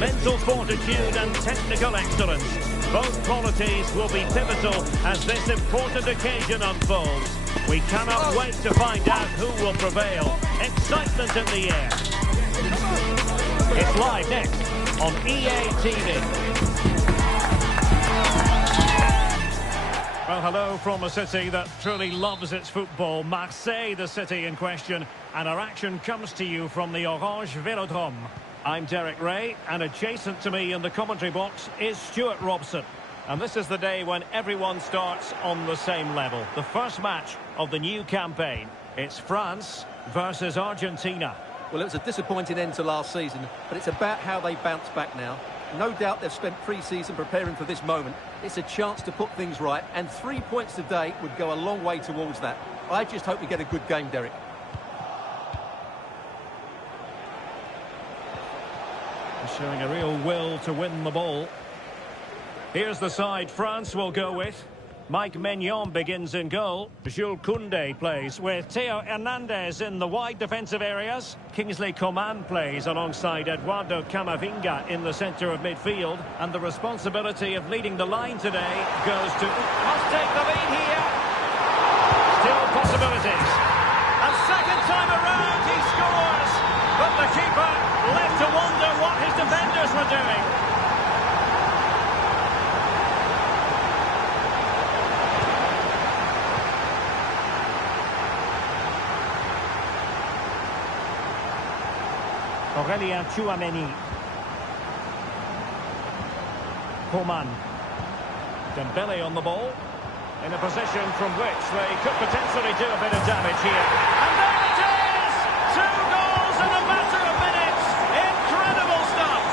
mental fortitude and technical excellence. Both qualities will be pivotal as this important occasion unfolds. We cannot wait to find out who will prevail. Excitement in the air. It's live next on EA TV. Well, hello from a city that truly loves its football, Marseille, the city in question, and our action comes to you from the Orange Velodrome. I'm Derek Ray, and adjacent to me in the commentary box is Stuart Robson. And this is the day when everyone starts on the same level. The first match of the new campaign. It's France versus Argentina. Well, it was a disappointing end to last season, but it's about how they bounce back now. No doubt they've spent pre-season preparing for this moment. It's a chance to put things right, and 3 points today would go a long way towards that. I just hope we get a good game, Derek. Showing a real will to win the ball. Here's the side France will go with. Mike Maignan begins in goal. Jules Koundé plays with Theo Hernandez in the wide defensive areas. Kingsley Coman plays alongside Eduardo Camavinga in the centre of midfield. And the responsibility of leading the line today goes to... Must take the lead here. Still possibilities. And second time around he scores. But the keeper left to wonder what his defenders were doing. Aurélien Tchouameni. Coman. Dembele on the ball. In a position from which they could potentially do a bit of damage here. And there it is! 2 goals in a matter of minutes! Incredible stuff!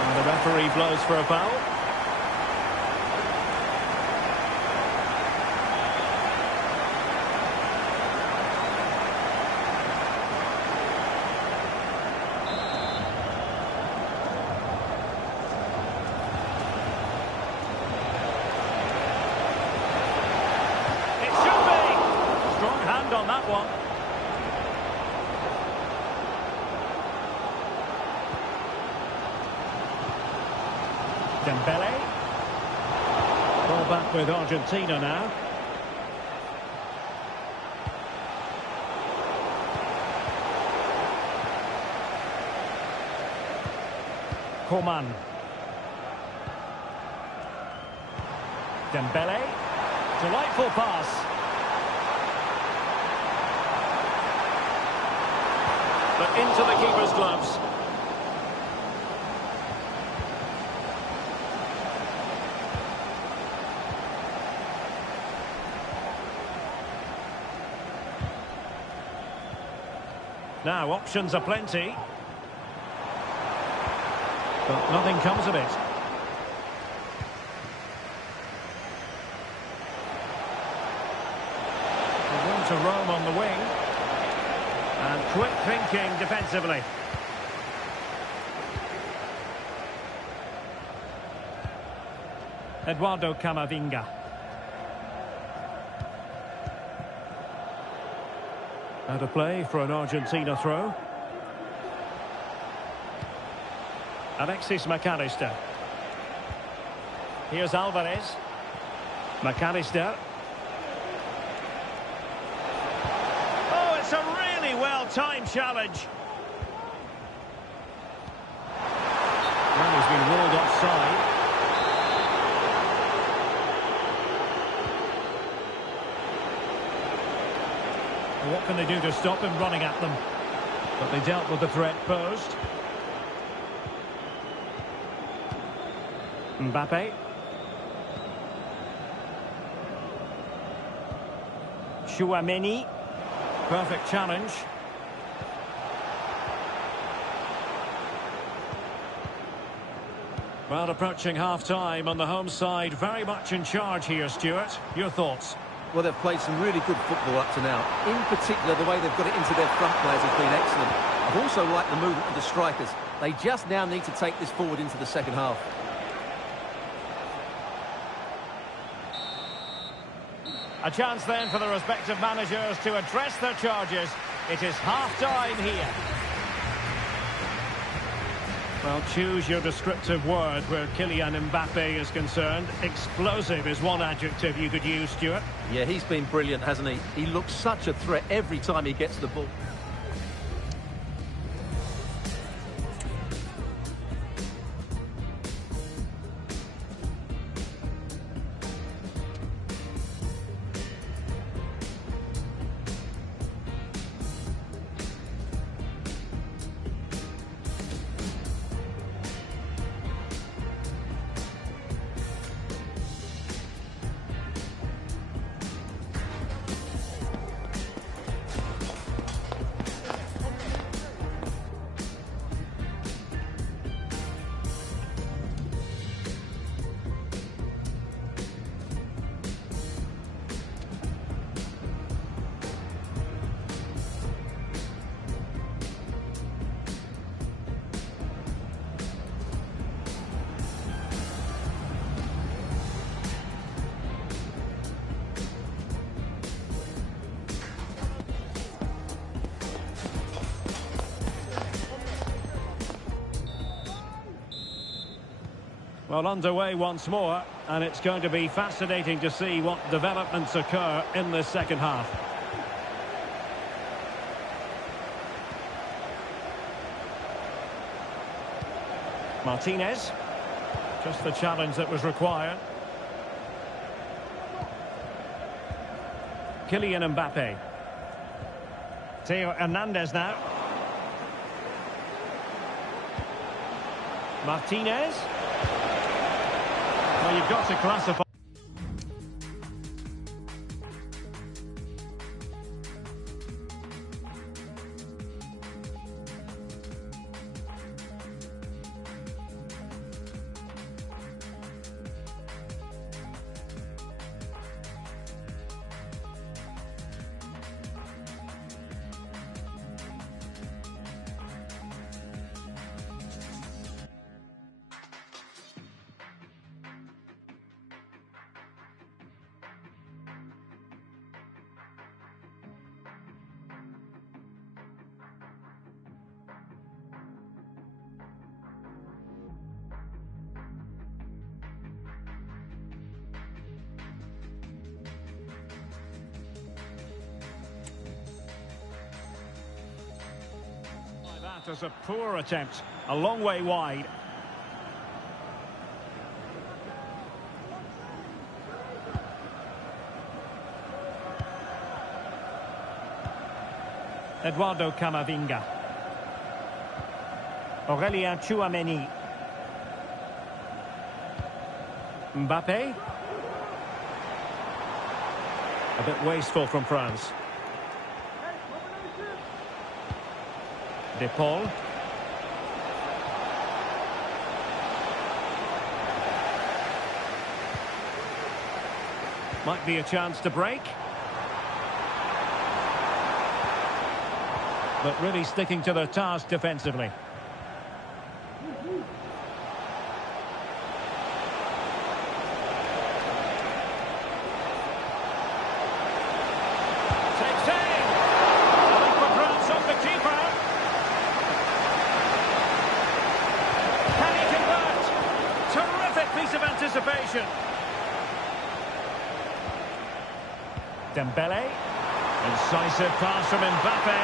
And the referee blows for a foul. On that one. Dembele. Ball back with Argentina now. Coman. Dembele. Delightful pass. But into the keeper's gloves. Now, options are plenty. But nothing comes of it. They want to roam on the wing. And quick thinking defensively. Eduardo Camavinga. Out of play for an Argentina throw. Alexis McAllister. Here's Alvarez. McAllister. It's a really well-timed challenge. Well, he's been ruled offside. What can they do to stop him running at them? But they dealt with the threat posed. Mbappe. Tchouameni. Perfect challenge. Well, approaching half-time on the home side, very much in charge here, Stuart. Your thoughts? Well, they've played some really good football up to now. In particular, the way they've got it into their front players has been excellent. I've also liked the movement of the strikers. They just now need to take this forward into the second half. A chance then for the respective managers to address their charges. It is half-time here. Well, choose your descriptive word where Kylian Mbappe is concerned. Explosive is one adjective you could use, Stuart. Yeah, he's been brilliant, hasn't he? He looks such a threat every time he gets the ball. Well, underway once more, and it's going to be fascinating to see what developments occur in the second half. Martinez. Just the challenge that was required. Kylian Mbappe. Theo Hernandez now. Martinez. Well, you've got to classify. That is a poor attempt, a long way wide. Eduardo Camavinga. Aurélien Tchouaméni. Mbappe. A bit wasteful from France. De Paul. Might be a chance to break. But really sticking to their task defensively. Anticipation. Dembele. Incisive pass from Mbappe.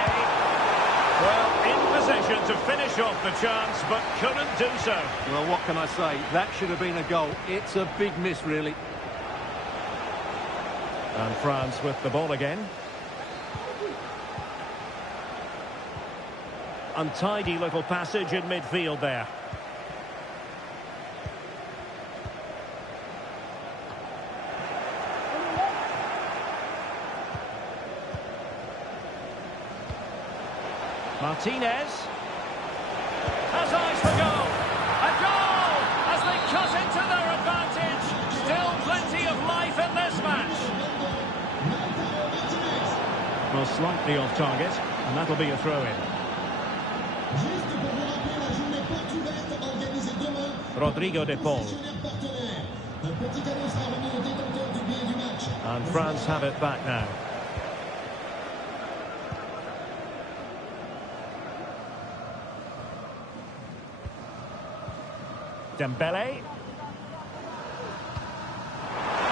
Well, in position to finish off the chance, but couldn't do so. Well, what can I say? That should have been a goal. It's a big miss, really. And France with the ball again. Untidy little passage in midfield there. Martinez has eyes for goal. A goal as they cut into their advantage. Still plenty of life in this match. Well, slightly off target, and that'll be a throw-in. Rodrigo de Paul. And France have it back now. Dembele.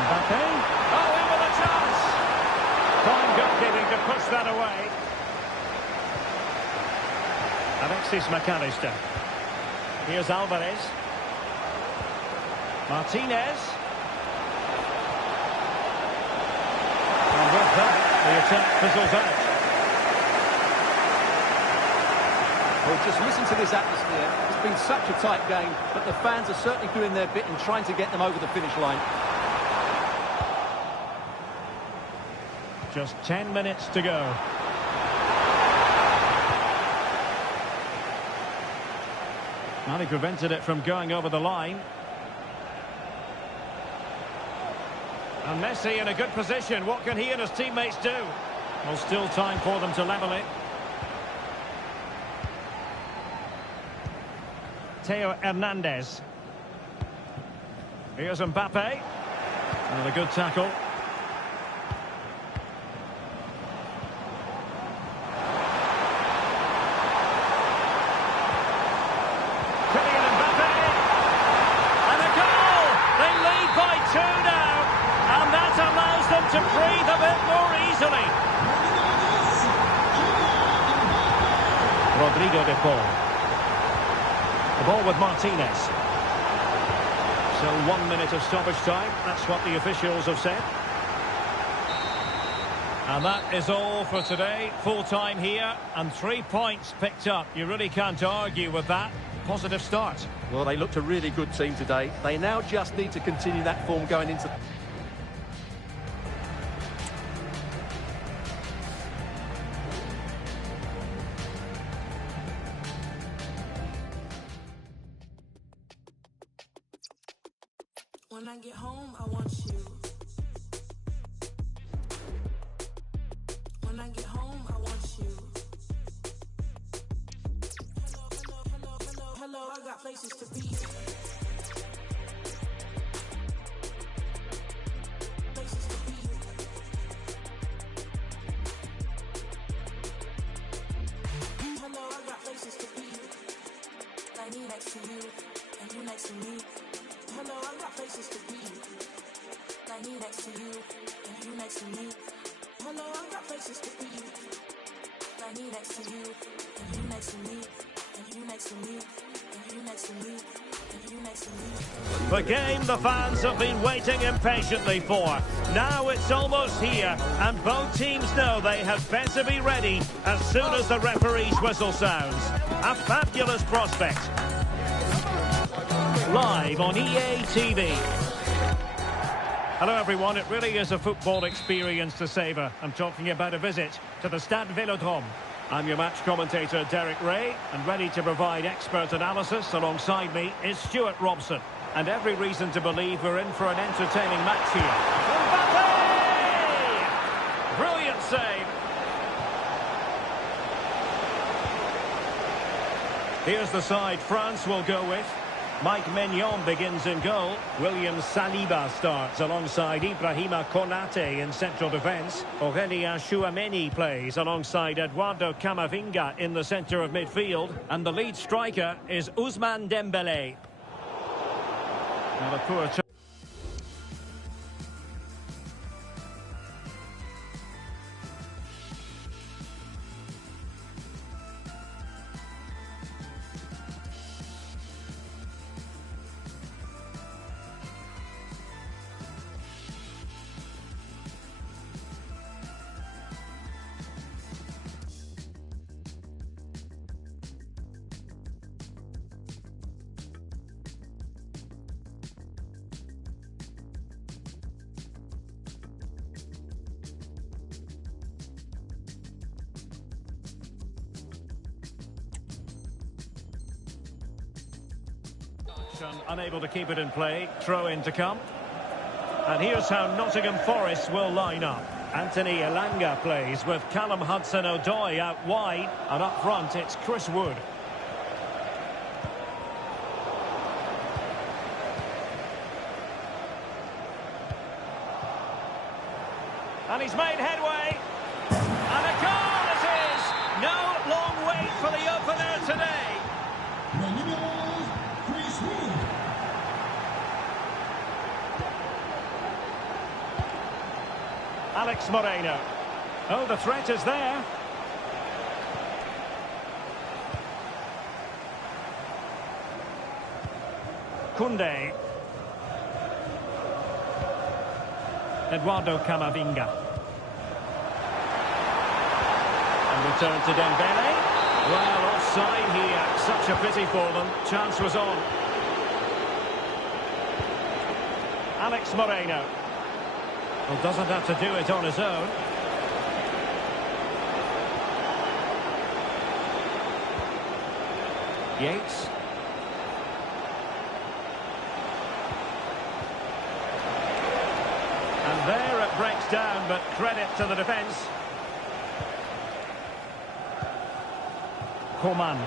Mbappe. Oh, in with a chance! Fine goalkeeping to push that away. Alexis McAllister. Here's Alvarez. Martinez. And with that, the attack fizzles out. Well, just listen to this atmosphere. It's been such a tight game, but the fans are certainly doing their bit and trying to get them over the finish line. Just 10 minutes to go. Now he prevented it from going over the line. And Messi in a good position. What can he and his teammates do? Well, still time for them to level it. Theo Hernandez. Here's Mbappe. And a good tackle. Kylian Mbappe. And a goal! They lead by 2 now. And that allows them to breathe a bit more easily. Rodrigo de Paul. The ball with Martinez. So 1 minute of stoppage time. That's what the officials have said. And that is all for today. Full time here and 3 points picked up. You really can't argue with that. Positive start. Well, they looked a really good team today. They now just need to continue that form going into... When I get home, I want you. When I get home, I want you. Hello, hello, hello, hello, hello, I got places to be. Places to be. Hello, I got places to be. I need next to you, and you next to me. Hello, I got places to be. I need next to you, and you next to me. Hello, I got places to be. I need next to you, and you next to me, and you next to me, and you next to me, and you next to me. The game the fans have been waiting impatiently for. Now it's almost here, and both teams know they had better be ready as soon as the referee's whistle sounds. A fabulous prospect. Live on EA TV. Hello everyone, it really is a football experience to savour. I'm talking about a visit to the Stade Vélodrome. I'm your match commentator Derek Ray, and ready to provide expert analysis alongside me is Stuart Robson. And every reason to believe we're in for an entertaining match here. Mbappe! Brilliant save. Here's the side France will go with. Mike Maignan begins in goal. William Saliba starts alongside Ibrahima Konate in central defence. Aurélien Tchouameni plays alongside Eduardo Camavinga in the centre of midfield. And the lead striker is Ousmane Dembele. Now the poor... Unable to keep it in play, throw in to come. And here's how Nottingham Forest will line up. Anthony Elanga plays with Callum Hudson-Odoi out wide, and up front it's Chris Wood. And he's made headway. And a goal it is! No long wait for the opener today. Alex Moreno. Oh, the threat is there. Koundé. Eduardo Camavinga. And return to Dembele. Well, offside here. Such a pity for them. Chance was on. Alex Moreno. Well, doesn't have to do it on his own. Yates. And there it breaks down, but credit to the defence. Coman.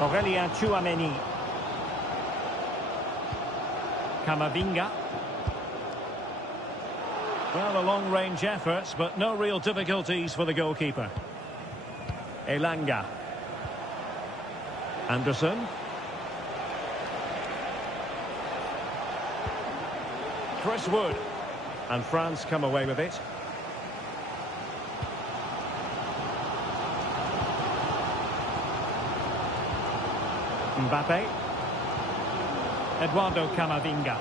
Aurelien Tchouameni. Camavinga. Well, a long-range efforts, but no real difficulties for the goalkeeper. Elanga. Anderson. Chris Wood. And France come away with it. Mbappe. Eduardo Camavinga.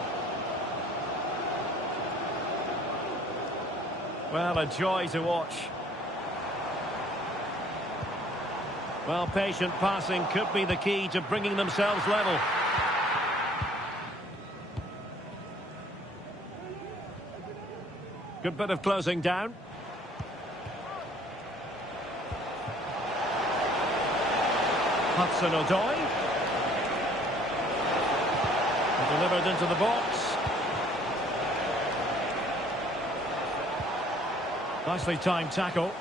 Well, a joy to watch. Well, patient passing could be the key to bringing themselves level. Good bit of closing down. Hudson-Odoi. Delivered into the box. Nicely timed tackle.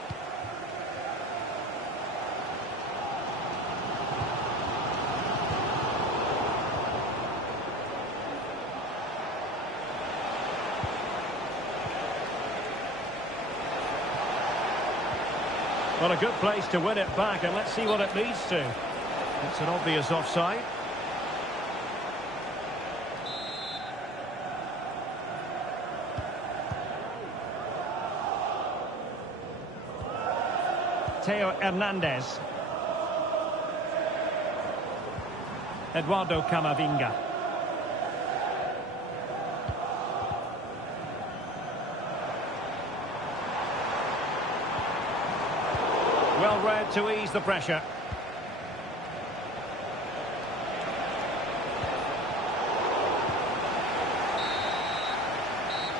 Well, a good place to win it back, and let's see what it leads to. It's an obvious offside. Theo Hernandez. Eduardo Camavinga. Well read to ease the pressure.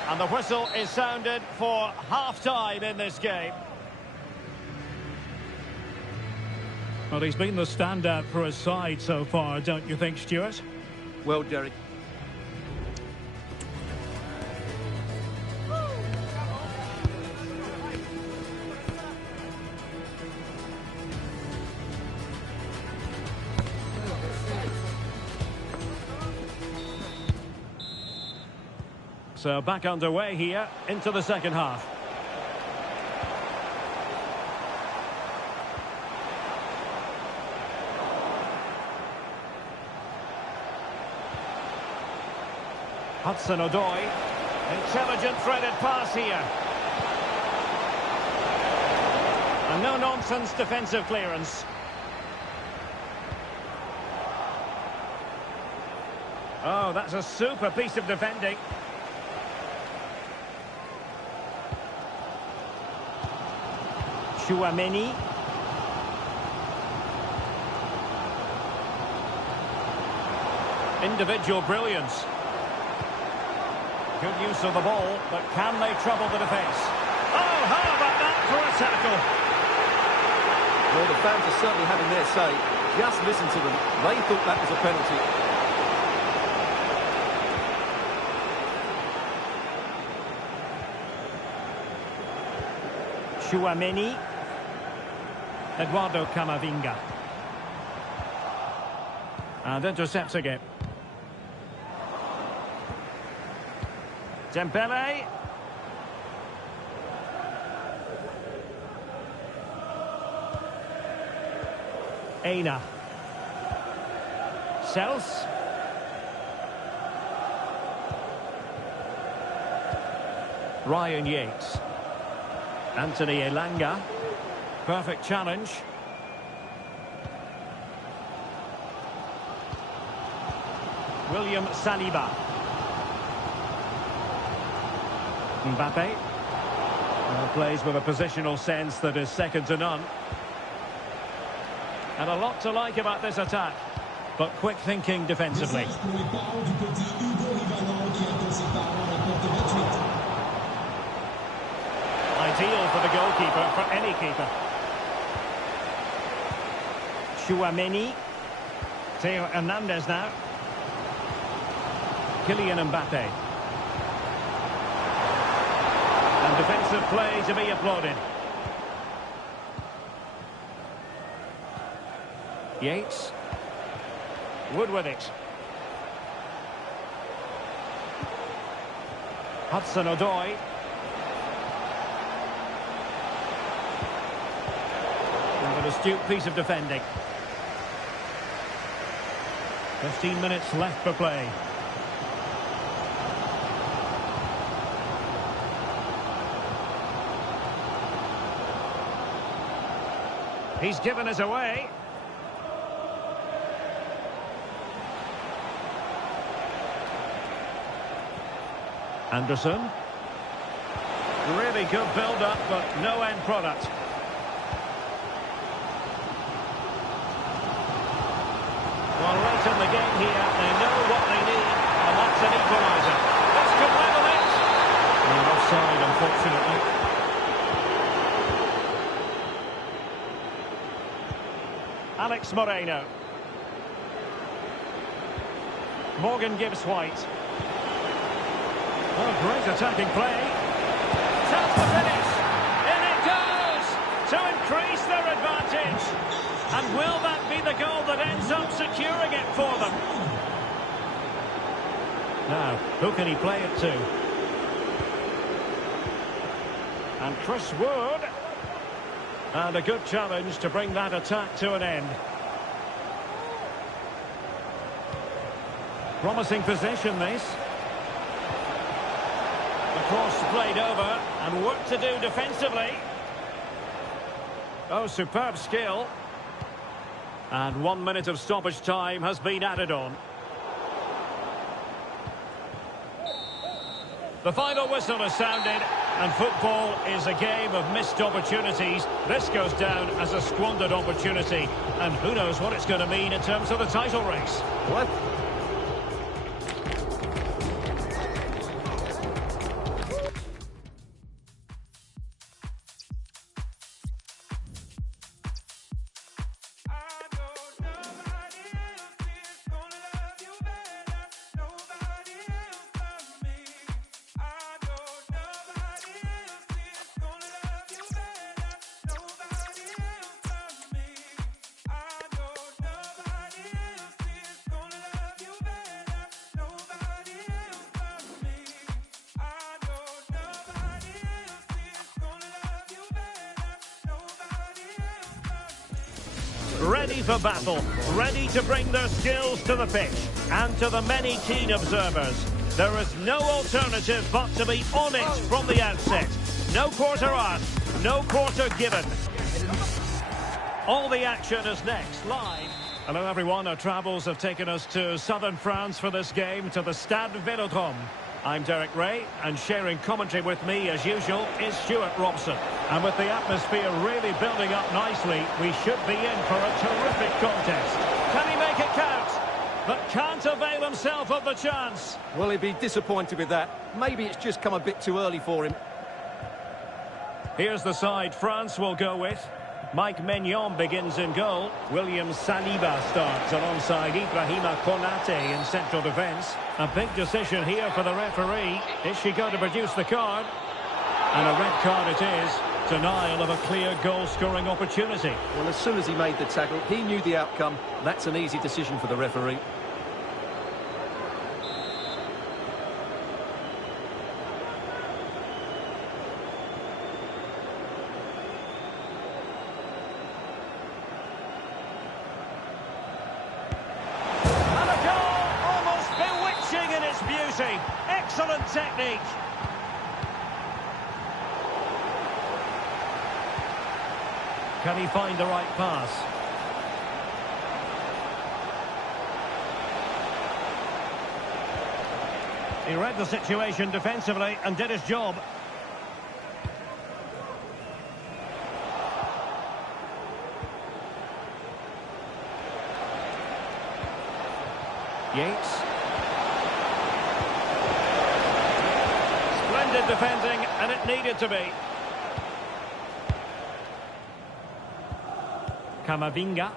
And the whistle is sounded for half-time in this game. Well, he's been the standout for his side so far, don't you think, Stuart? Well, Derek. So back underway here into the second half. Hudson-Odoi. Intelligent threaded pass here. And no-nonsense defensive clearance. Oh, that's a super piece of defending. Tchouameni. Individual brilliance. Good use of the ball, but can they trouble the defence? Oh, how about that for a tackle? Well, the fans are certainly having their say. Just listen to them. They thought that was a penalty. Tchouameni. Eduardo Camavinga. And intercepts again. Dembele. Aina. Sels. Ryan Yates. Anthony Elanga. Perfect challenge. William Saliba. Mbappe. Plays with a positional sense that is second to none. And a lot to like about this attack, but quick thinking defensively. Ideal for the goalkeeper, for any keeper. Tchouaméni. Theo Hernandez now. Kylian Mbappe. And defensive play to be applauded. Yates. Wood with it. Hudson-Odoi. And an astute piece of defending. 15 minutes left for play. He's given us away. Anderson. Really good build-up, but no end product. Well, late in the game here, they know what they need, and that's an equaliser. This could level it. And offside, unfortunately. Alex Moreno. Morgan Gibbs-White. Oh, great attacking play. Chance to finish. In it goes to increase their advantage. And will that be the goal that ends up securing it for them? Now, who can he play it to? And Chris Wood. And a good challenge to bring that attack to an end. Promising possession, this. The cross played over, and work to do defensively. Oh, superb skill. And 1 minute of stoppage time has been added on. The final whistle has sounded, and football is a game of missed opportunities. This goes down as a squandered opportunity, and who knows what it's going to mean in terms of the title race. What? Ready for battle, ready to bring their skills to the pitch, and to the many keen observers, there is no alternative but to be on it from the outset. No quarter asked, no quarter given. All the action is next, live. Hello everyone, our travels have taken us to southern France for this game, to the Stade Vélodrome. I'm Derek Ray, and sharing commentary with me, as usual, is Stuart Robson. And with the atmosphere really building up nicely, we should be in for a terrific contest. Can he make it count? But can't avail himself of the chance. Well, he'd be disappointed with that. Maybe it's just come a bit too early for him. Here's the side France will go with. Mike Maignan begins in goal. William Saliba starts alongside Ibrahima Konate in central defence. A big decision here for the referee. Is she going to produce the card? And a red card it is. Denial of a clear goal-scoring opportunity. Well, as soon as he made the tackle, he knew the outcome. That's an easy decision for the referee. Excellent technique. Can he find the right pass? He read the situation defensively and did his job. Yates. Splendid defending, and it needed to be. Camavinga.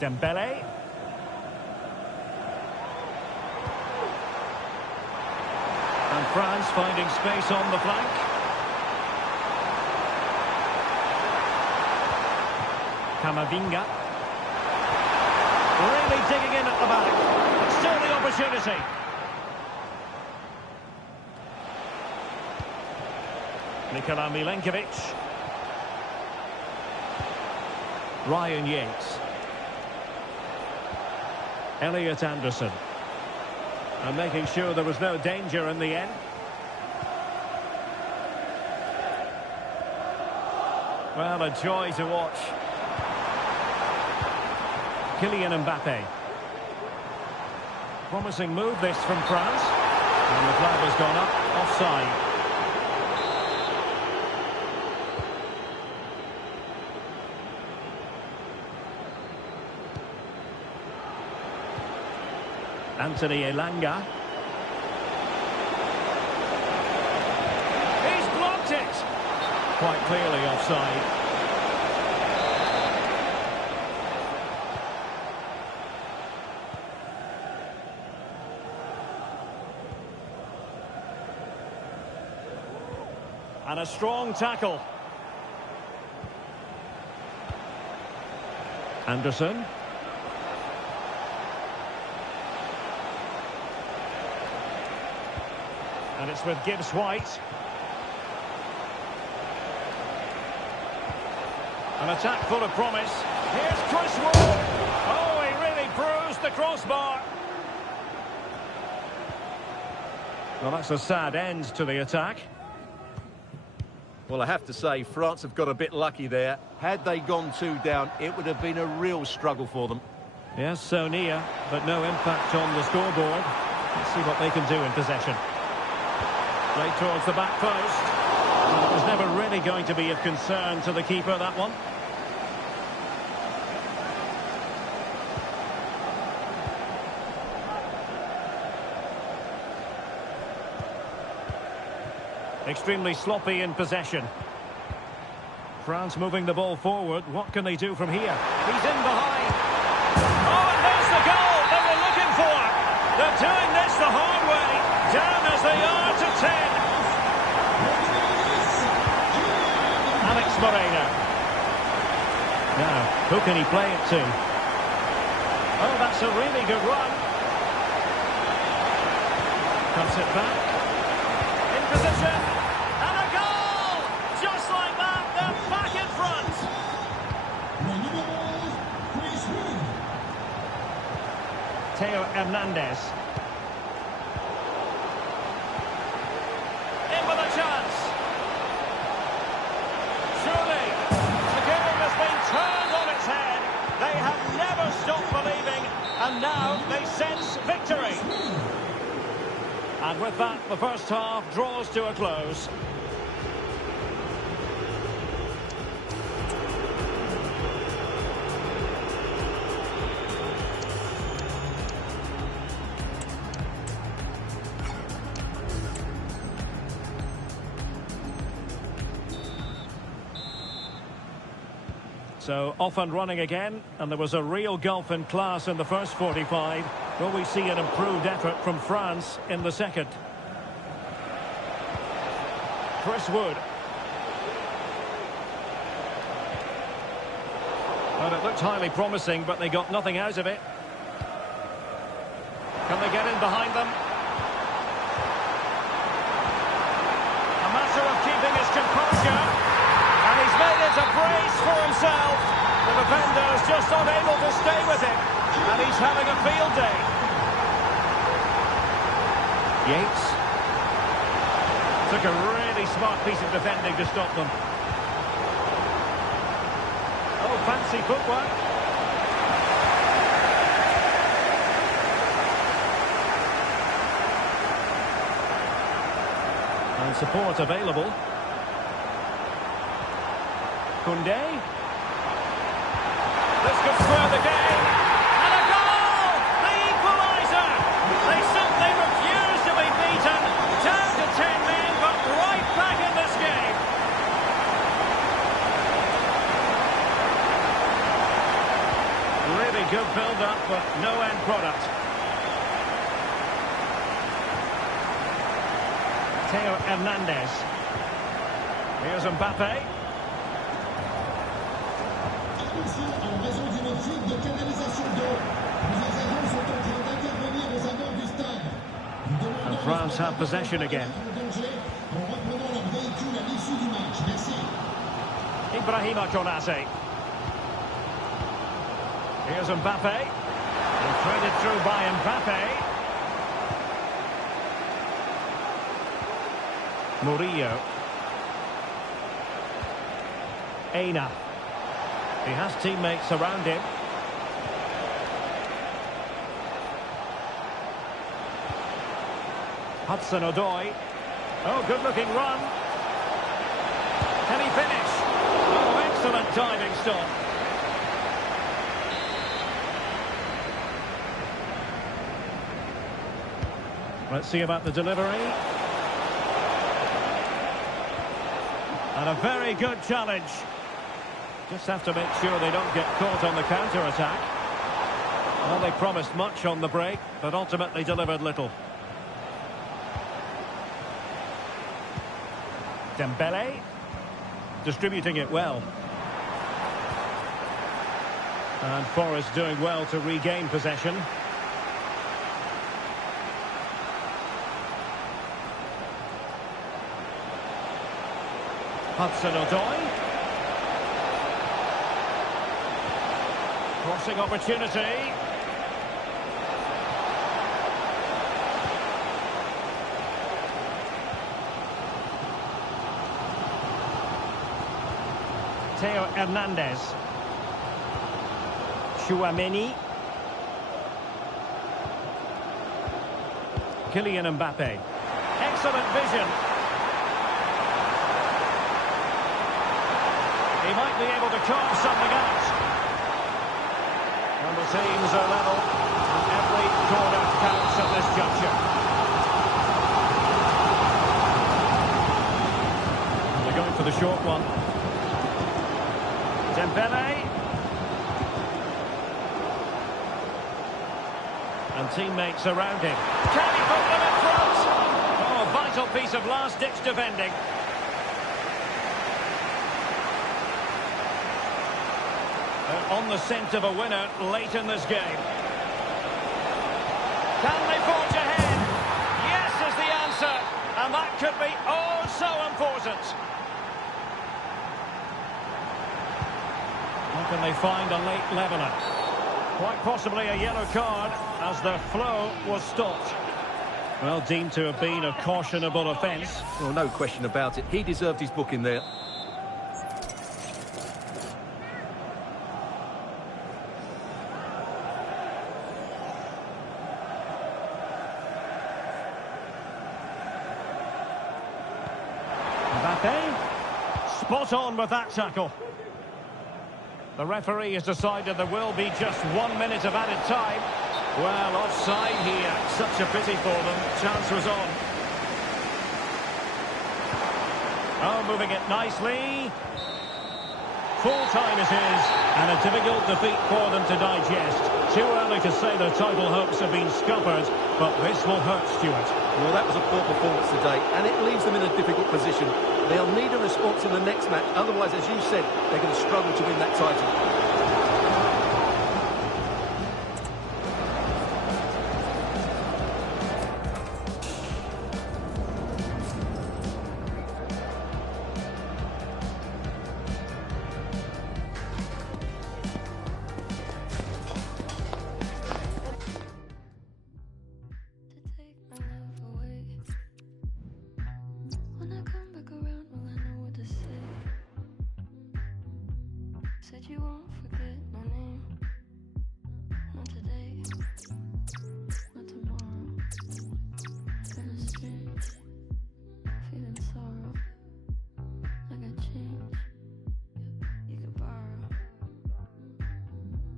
Dembele. And France finding space on the flank. Camavinga. Really digging in at the back. Still the opportunity. Nikola Milenkovic. Ryan Yates. Elliot Anderson. And making sure there was no danger in the end. Well, a joy to watch. Kylian Mbappe. Promising move this from France. And the flag has gone up, offside. Anthony Elanga. He's blocked it! Quite clearly offside. And a strong tackle. Anderson. And it's with Gibbs White. An attack full of promise. Here's Chris Wood. Oh, he really bruised the crossbar. Well, that's a sad end to the attack. Well, I have to say, France have got a bit lucky there. Had they gone 2 down, it would have been a real struggle for them. Yes, so near, but no impact on the scoreboard. Let's see what they can do in possession. Played towards the back post. Well, it was never really going to be of concern to the keeper, that one. Extremely sloppy in possession. France moving the ball forward. What can they do from here? He's in behind. Oh, and there's the goal they were looking for. They're doing this the hard way. Down as they are to 10. Alex Moreno. Now, who can he play it to? Oh, that's a really good run. Cuts it back. In position. And a goal! Just like that, they're back in front. Theo Hernandez. In with a chance. Surely, the game has been turned on its head. They have never stopped believing, and now they sense victory. And with that, the first half draws to a close. So off and running again, and there was a real gulf in class in the first 45. Will we see an improved effort from France in the second? Chris Wood. Well, it looked highly promising, but they got nothing out of it. Can they get in behind them? A matter of keeping his composure. And he's made it a brace for himself. The defender's just unable to stay with him. And he's having a field day. Yates. Took a really smart piece of defending to stop them. Oh, fancy footwork. And support available. Koundé. This could square the game. And a goal! The equaliser! They simply refuse to be beaten. Down to 10 men, but right back in this game. Really good build-up, but no end product. Theo Hernandez. Here's Mbappe. En raison d'une fuite de canalisation d'eau, plusieurs agents sont en train d'intervenir aux abords du stade. And France have possession again. En reprenant leur véhicule à l'issue du match. Merci. Ibrahima Konate. Here's Mbappe. And threaded through by Mbappe. Murillo. Aina. He has teammates around him. Hudson-Odoi. Oh, good-looking run. Can he finish? Oh, excellent diving stop. Let's see about the delivery. And a very good challenge. Just have to make sure they don't get caught on the counter-attack. Well, they promised much on the break, but ultimately delivered little. Dembele. Distributing it well. And Forest doing well to regain possession. Hudson-Odoi. Crossing opportunity. Theo Hernandez. Chouameni. Kylian Mbappe. Excellent vision. He might be able to carve something out. And the teams are level. And every corner counts at this juncture. And they're going for the short one. Dembele. And teammates around him. Can he put them in front? Oh, a vital piece of last-ditch defending. On the scent of a winner late in this game. Can they forge ahead? Yes is the answer. And that could be oh so important. How can they find a late leveller? Quite possibly a yellow card as the flow was stopped. Well, deemed to have been a cautionable offence. Well, no question about it. He deserved his booking there. Spot on with that tackle. The referee has decided there will be just 1 minute of added time. Well, offside here. Such a pity for them. Chance was on. Oh, moving it nicely. Full time it is, and a difficult defeat for them to digest. Too early to say their title hopes have been scuppered, but this will hurt, Stuart. Well, that was a poor performance today, and it leaves them in a difficult position. They'll need a response in the next match, otherwise, as you said, they're going to struggle to win that title. When Said you won't forget my name. Not today, not tomorrow. Feeling strange, feeling sorrow. I got change, you could borrow.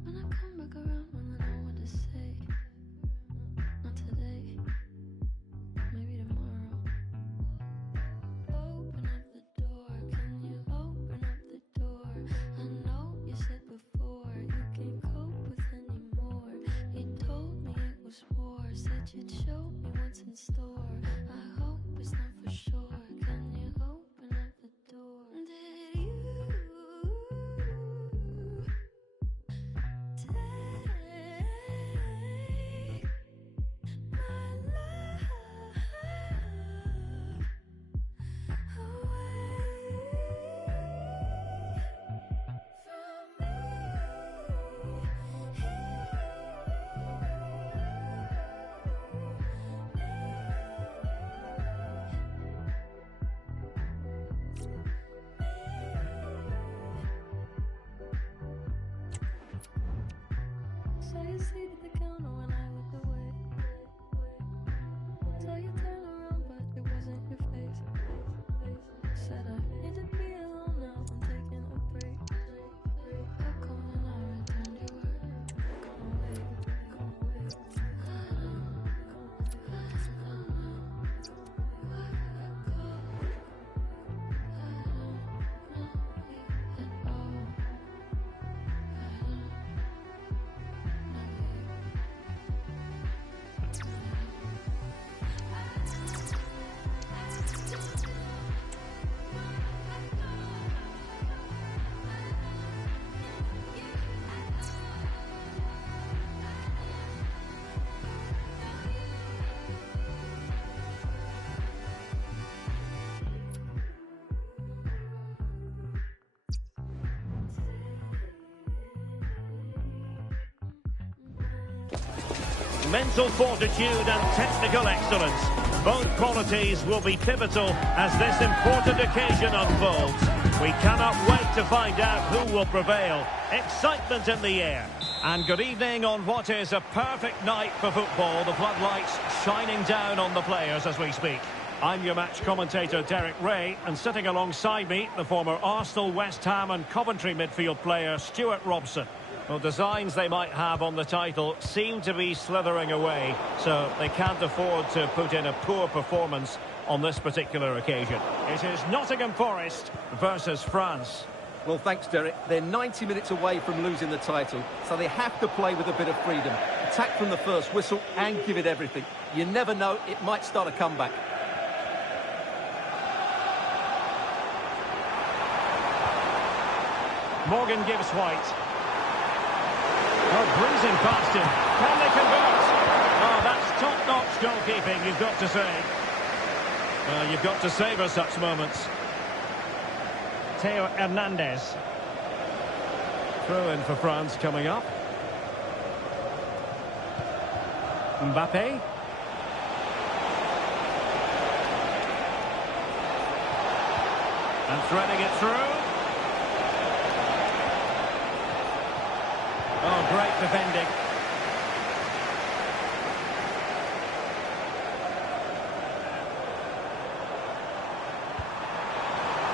When I come back around, when I know what to say. Not today, maybe tomorrow. Open up the door, can you open up the door? I know you said before you can't cope with anymore. You told me it was war, said you'd show me what's in store. I hope it's not for sure. Can you open up the door? Did you take my love So you seated the counter when I looked away. So you turned around, but it wasn't your face. Said I need to be alone now. I'm taking a break. I called and I returned your word. Gone away, gone away. I don't know where I go. I don't know you at all. Mental fortitude and technical excellence. Both qualities will be pivotal as this important occasion unfolds. We cannot wait to find out who will prevail. Excitement in the air. And good evening on what is a perfect night for football. The floodlights shining down on the players as we speak. I'm your match commentator Derek Ray, and sitting alongside me, the former Arsenal, West Ham and Coventry midfield player Stuart Robson. Well, designs they might have on the title seem to be slithering away, so they can't afford to put in a poor performance on this particular occasion. It is Nottingham Forest versus France. Well, thanks, Derek. They're 90 minutes away from losing the title, so they have to play with a bit of freedom. Attack from the first whistle and give it everything. You never know, it might start a comeback. Morgan gives White. Oh, breezing past him. Can they convert? Oh, that's top-notch goalkeeping, you've got to say. You've got to savour such moments. Theo Hernandez. Throw in for France coming up. Mbappe. And threading it through. Oh, great defending.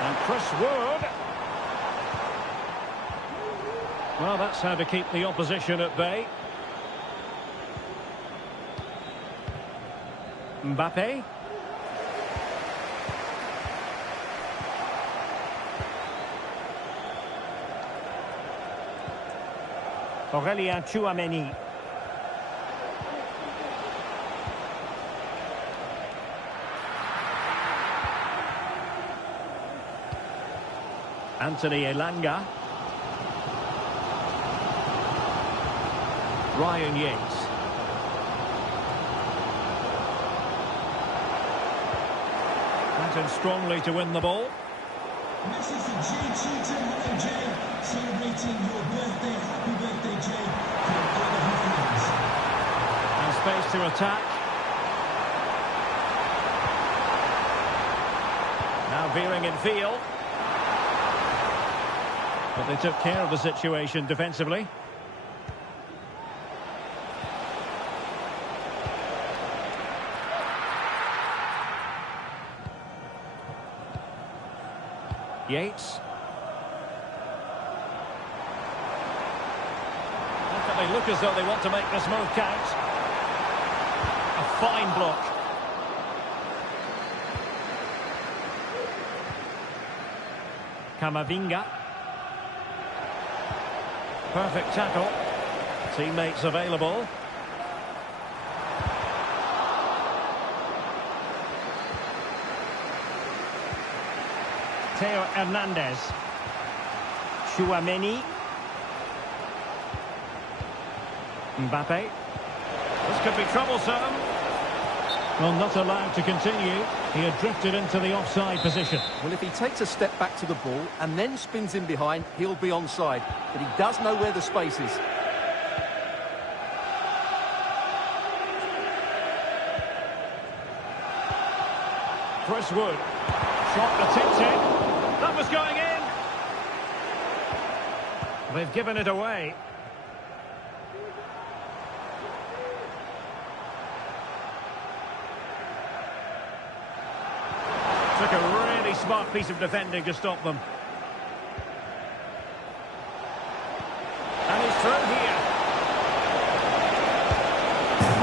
And Chris Wood. Well, that's how to keep the opposition at bay. Mbappe. Aurélien Tchouaméni. Anthony Elanga. Ryan Yates. Went in strongly to win the ball. This is the Jay. Hello, Jay. Celebrating your birthday. Happy birthday, Jay. From all of your friends. And space to attack. Now veering in field. But they took care of the situation defensively. Yates. They look as though they want to make this move count. A fine block. Camavinga. Perfect tackle. Teammates available. Theo Hernandez. Tchouaméni. Mbappe. This could be troublesome. Well, not allowed to continue. He had drifted into the offside position. Well, if he takes a step back to the ball and then spins in behind, he'll be onside. But he does know where the space is. Chris Wood. Shot attempted. That was going in. They've given it away. Took a really smart piece of defending to stop them. And he's through here.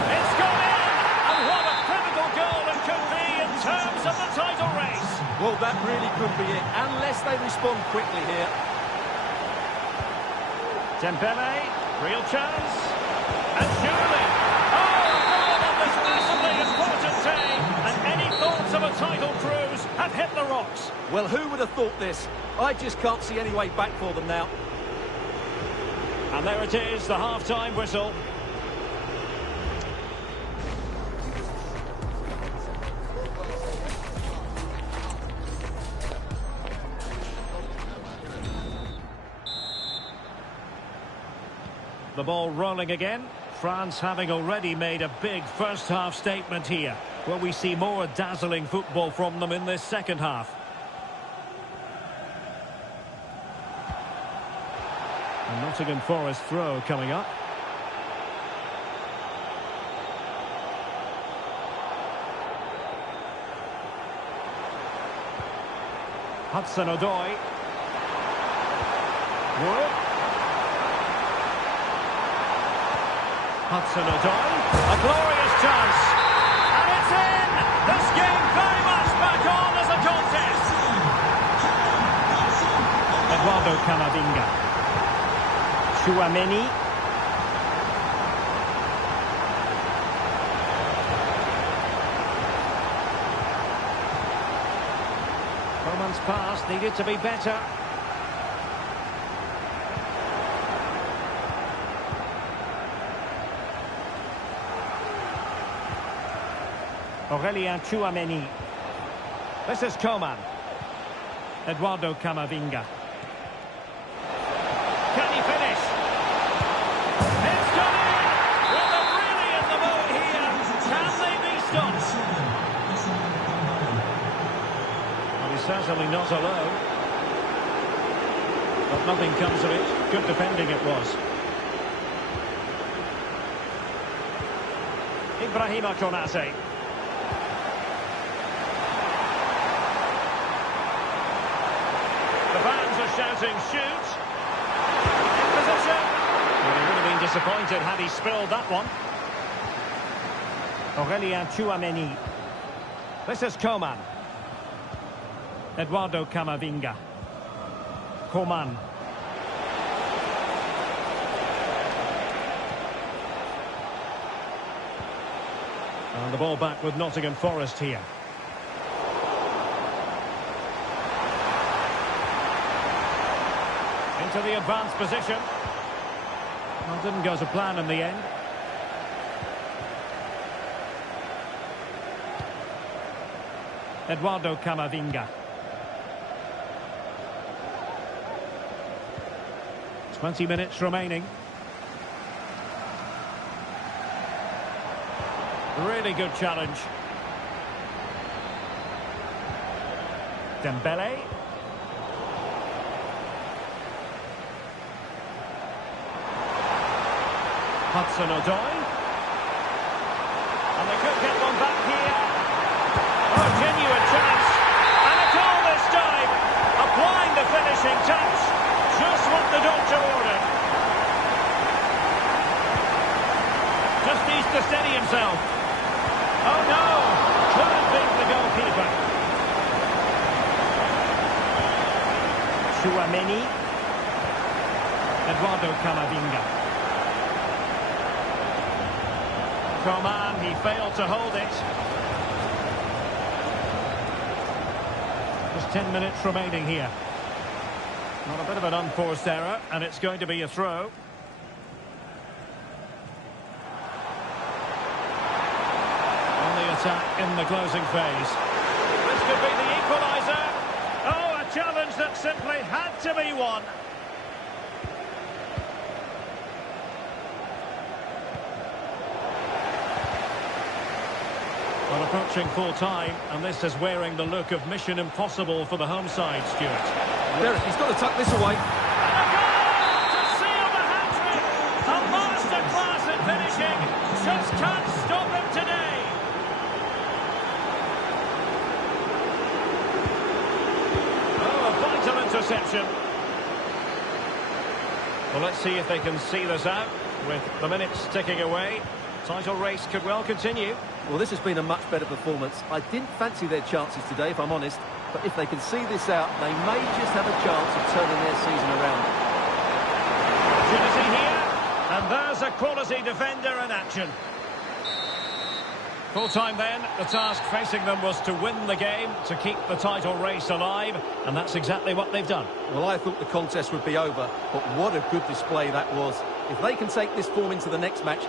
It's gone in! And what a pivotal goal it could be in terms of the title race. Well, that really could be it, unless they respond quickly here. Dembele, real chance. And surely. Oh, a goal on this massively important day. And any thoughts of a title cruise have hit the rocks. Well, who would have thought this? I just can't see any way back for them now. And there it is, the half-time whistle. The ball rolling again. France having already made a big first-half statement here. Will we see more dazzling football from them in this second half? And Nottingham Forest throw coming up. Hudson-Odoi. Wood. Hudson-Odoi. A glorious chance. And it's in! This game very much back on as a contest. Eduardo Camavinga. Tchouaméni. Coman's pass needed to be better. Aurélien Tchouaméni. This is Coman. Eduardo Camavinga. Can he finish? It's gone in! Well, they're really in the mood here. Can they be stopped? Well, he's certainly not alone. But nothing comes of it. Good defending it was. Ibrahima Konate. The fans are shouting, shoot! In position! Well, he would have been disappointed had he spilled that one. Aurélien Tchouaméni. This is Coman. Eduardo Camavinga. Coman. And the ball back with Nottingham Forest here. Into the advanced position. Well, didn't go to plan in the end. Eduardo Camavinga. 20 minutes remaining. Really good challenge. Hudson-Odoi. And they could get one back here. Oh, genuine chance. And a goal this time. Applying the finishing touch. Just what the doctor ordered. Just needs to steady himself. Oh no! Could have beat the goalkeeper. Tchouaméni. Eduardo Camavinga. Coman, he failed to hold it. Just 10 minutes remaining here. Not a bit of an unforced error, and it's going to be a throw. On the attack in the closing phase. This could be the equaliser. Oh, a challenge that simply had to be won. Well, approaching full time, and this is wearing the look of Mission Impossible for the home side, Stuart. Derek, he's got to tuck this away. And a goal to seal the hat-trick! A masterclass at finishing! Just can't stop him today! Oh, a vital interception. Well, let's see if they can see this out with the minutes ticking away. Title race could well continue. Well, this has been a much better performance. I didn't fancy their chances today, if I'm honest. But if they can see this out, they may just have a chance of turning their season around. Opportunity here. And there's a quality defender in action. Full time then. The task facing them was to win the game, to keep the title race alive. And that's exactly what they've done. Well, I thought the contest would be over. But what a good display that was. If they can take this form into the next match...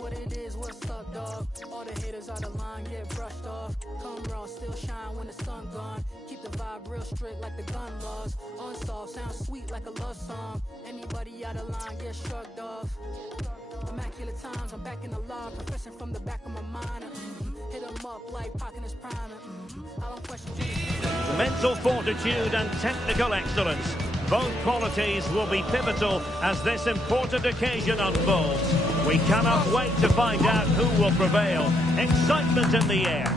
What it is, what's up, dog? All the haters out of line, get brushed off. Come raw, still shine when the sun gone. Keep the vibe real strict like the gun laws. Unsolved, sounds sweet like a love song. Anybody out of line, get shrugged off. Immaculate times, I'm back in the law, professing from the back of my mind. Hit 'em up like Pac in his prime. I don't question Mental fortitude and technical excellence. Both qualities will be pivotal as this important occasion unfolds. We cannot wait to find out who will prevail. Excitement in the air.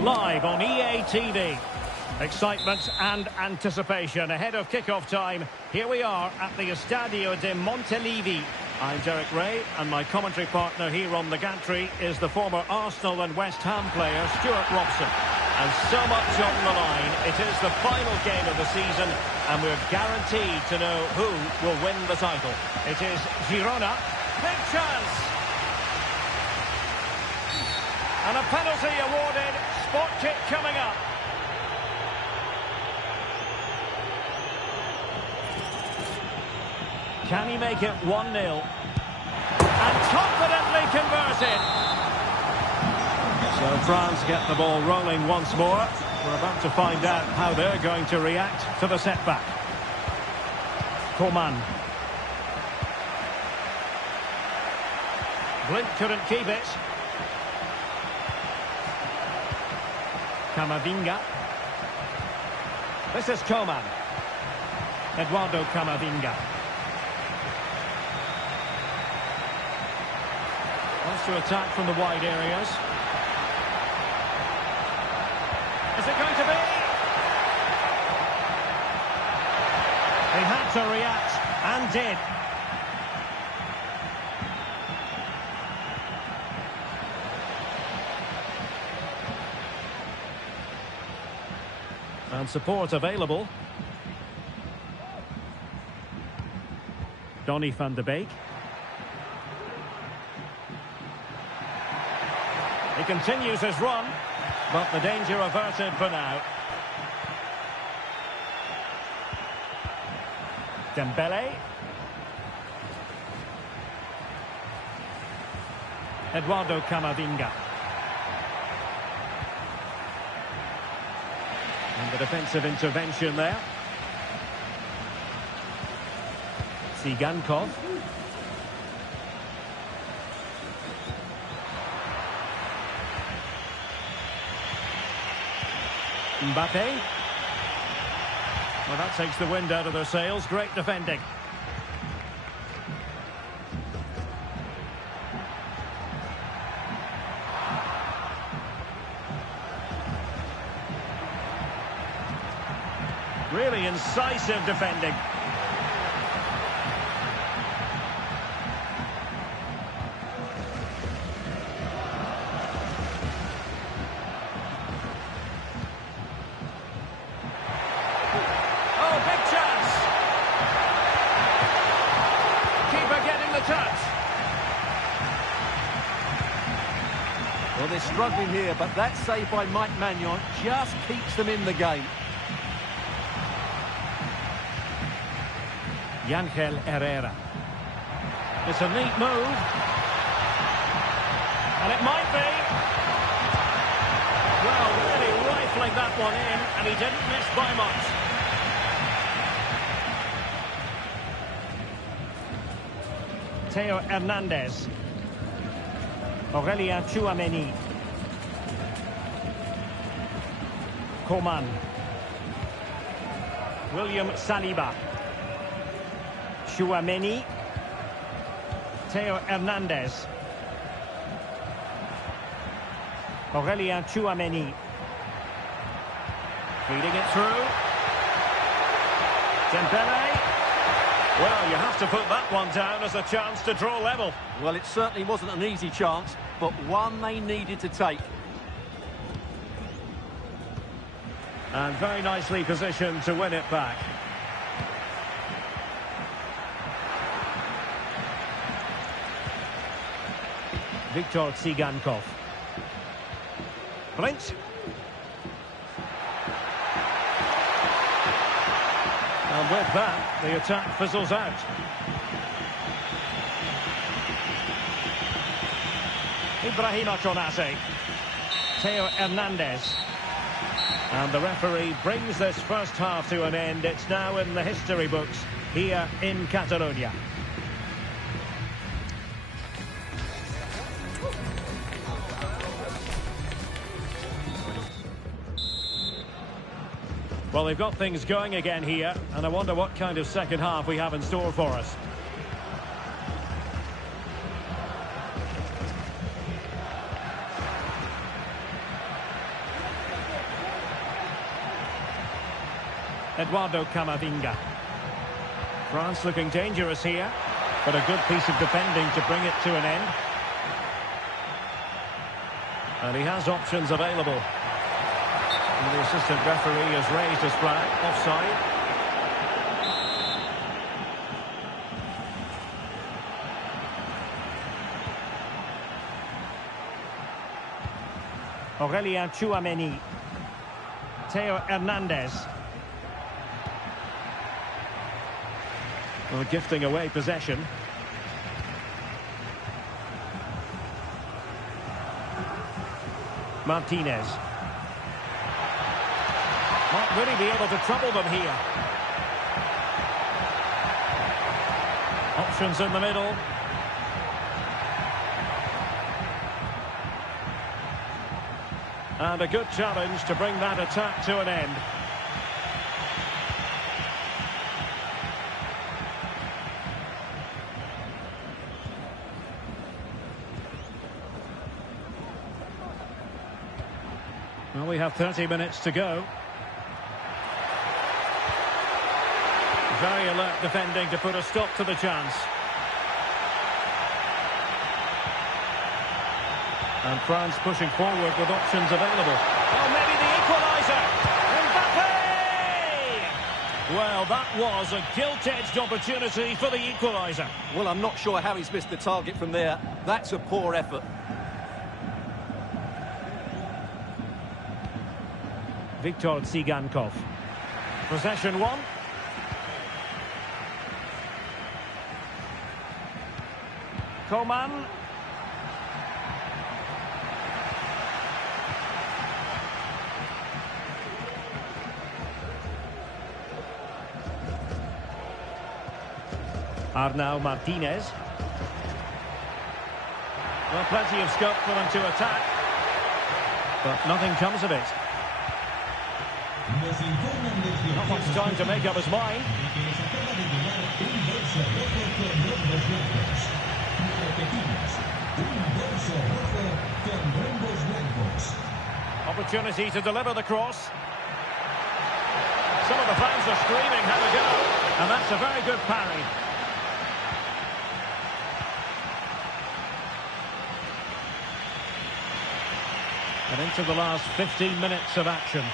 Live on EA TV. Excitement and anticipation ahead of kick-off time. Here we are at the Estadio de Montilivi. I'm Derek Ray, and my commentary partner here on the gantry is the former Arsenal and West Ham player Stuart Robson. And so much on the line. It is the final game of the season, and we're guaranteed to know who will win the title. It is Girona. Big chance. And a penalty awarded. Spot kick coming up. Can he make it 1-0? And confidently converted. So France get the ball rolling once more. We're about to find out how they're going to react to the setback. Coman. Blind couldn't keep it. Camavinga. This is Coman. Eduardo Camavinga. Wants to attack from the wide areas. Is it going to be? He had to react, and did. And support available. Donny van de Beek. He continues his run, but the danger averted for now. Dembele. Eduardo Camavinga. And the defensive intervention there. Tsigankov. Mbappe. Well, that takes the wind out of their sails. Great defending. Really incisive defending. Oh, big chance. Keeper getting the touch. Well, they're struggling here, but that save by Mike Maignan just keeps them in the game. Ángel Herrera. It's a neat move. And it might be. Well, really rifling that one in, and he didn't miss by much. Theo Hernandez. Aurélien Tchouaméni. Coman. William Saliba. Tchouaméni. Theo Hernandez. Aurélien Tchouaméni. Feeding it through. Dembele. Well, you have to put that one down as a chance to draw level. Well, it certainly wasn't an easy chance, but one they needed to take. And very nicely positioned to win it back. Viktor Tsigankov. Prince. And with that, the attack fizzles out. Ibrahima Konate. Theo Hernandez. And the referee brings this first half to an end. It's now in the history books here in Catalonia. Well, they've got things going again here, and I wonder what kind of second half we have in store for us. Eduardo Camavinga. France looking dangerous here, but a good piece of defending to bring it to an end. And he has options available. And the assistant referee has raised his flag, offside. Aurélien Tchouaméni. Theo Hernandez. Well, gifting away possession. Martinez. Not really be able to trouble them here. Options in the middle. And a good challenge to bring that attack to an end. Well, we have 30 minutes to go. Very alert defending to put a stop to the chance. And France pushing forward with options available. Oh, maybe the equaliser! Mbappe! Well, that was a gilt-edged opportunity for the equaliser. Well, I'm not sure how he's missed the target from there. That's a poor effort. Viktor Tsigankov. Possession one. Coman. Arnau Martinez. Well, plenty of scope for them to attack, but nothing comes of it. Not much time to make up his mind. Opportunity to deliver the cross. Some of the fans are screaming, have a go, and that's a very good parry. And into the last 15 minutes of action.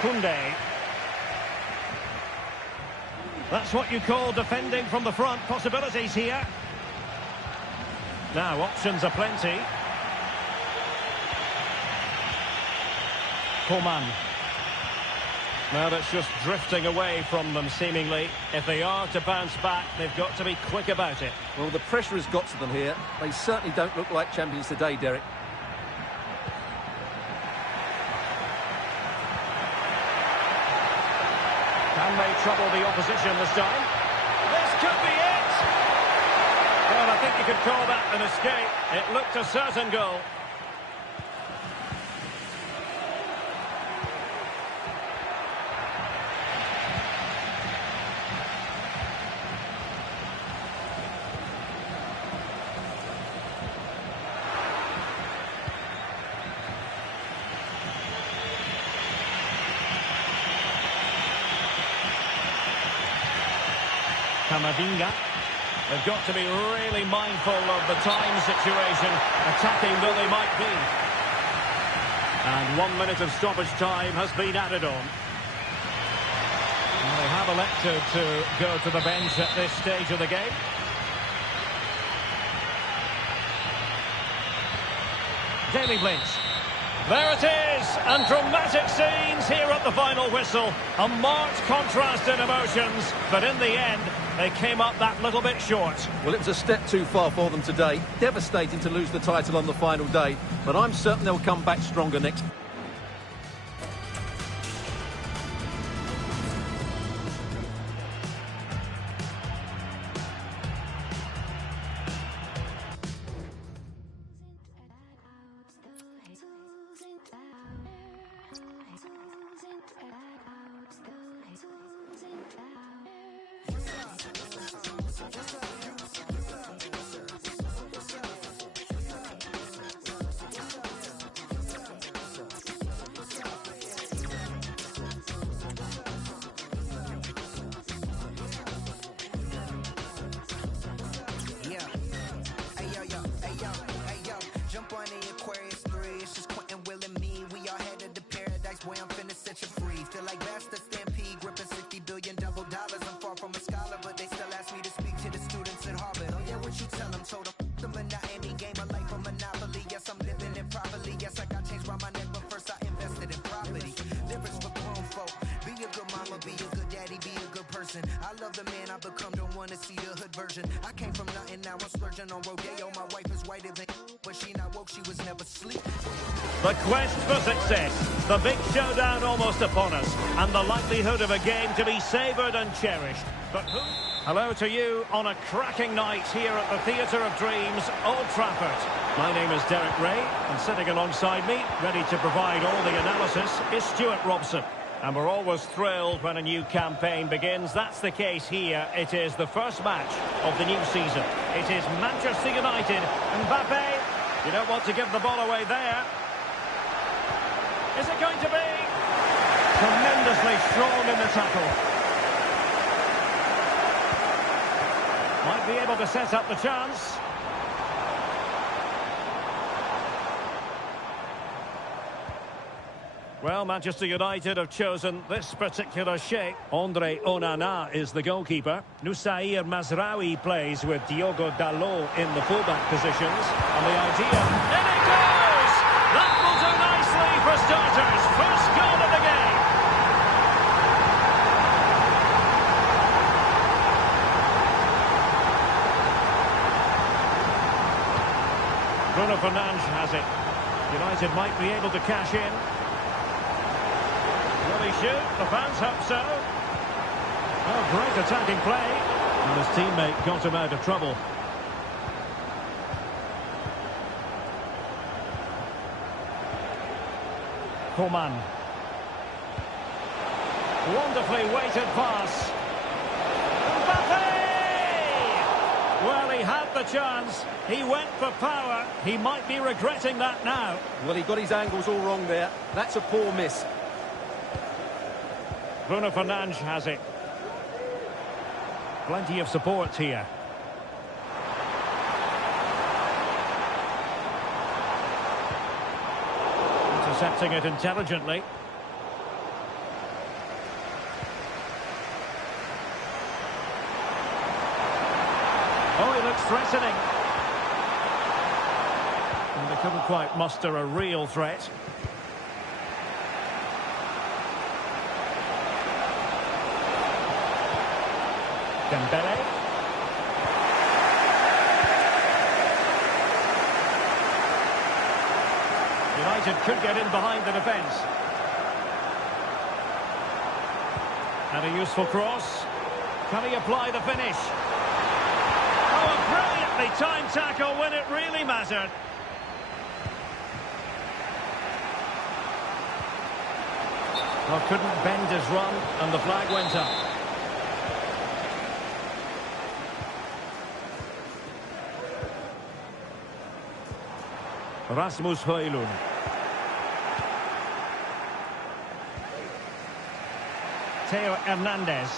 Koundé. That's what you call defending from the front. Possibilities here. Now, options are plenty. Coman. Now that's just drifting away from them, seemingly. If they are to bounce back, they've got to be quick about it. Well, the pressure has got to them here. They certainly don't look like champions today, Derek. Can they trouble the opposition this time? This could be it! Well, I think you could call that an escape. It looked a certain goal. Camavinga. They've got to be really mindful of the time situation, attacking though they might be. And 1 minute of stoppage time has been added on. Well, they have elected to go to the bench at this stage of the game. Daley Blind. There it is, and dramatic scenes here at the final whistle. A marked contrast in emotions, but in the end, they came up that little bit short. Well, it was a step too far for them today. Devastating to lose the title on the final day, but I'm certain they'll come back stronger next. I love the man I become, don't wanna see the hood version. I came from nothing, now I'm splurging on Rodeo. My wife is whiter than but she not woke, she was never asleep. The quest for success, the big showdown almost upon us, and the likelihood of a game to be savoured and cherished. But who? Hello to you on a cracking night here at the Theatre of Dreams, Old Trafford. My name is Derek Ray, and sitting alongside me, ready to provide all the analysis, is Stuart Robson. And we're always thrilled when a new campaign begins. That's the case here. It is the first match of the new season. It is Manchester United. Mbappe, you don't want to give the ball away there. Is it going to be? Tremendously strong in the tackle. Might be able to set up the chance. Well, Manchester United have chosen this particular shape. Andre Onana is the goalkeeper. Noussair Mazraoui plays with Diogo Dalot in the fullback positions. And the idea... In it goes! That will do nicely for starters. First goal of the game. Bruno Fernandes has it. United might be able to cash in. Will he shoot? The fans hope so. Oh, great attacking play. And his teammate got him out of trouble. Coman. Wonderfully weighted pass. Mbappe! Well, he had the chance. He went for power. He might be regretting that now. Well, he got his angles all wrong there. That's a poor miss. Bruno Fernandes has it. Plenty of support here. Intercepting it intelligently. Oh, he looks threatening. And they couldn't quite muster a real threat. Dembele. United could get in behind the defence. And a useful cross. Can he apply the finish? Oh, a brilliantly timed tackle when it really mattered. Well, couldn't bend his run, and the flag went up. Rasmus Højlund. Theo Hernandez.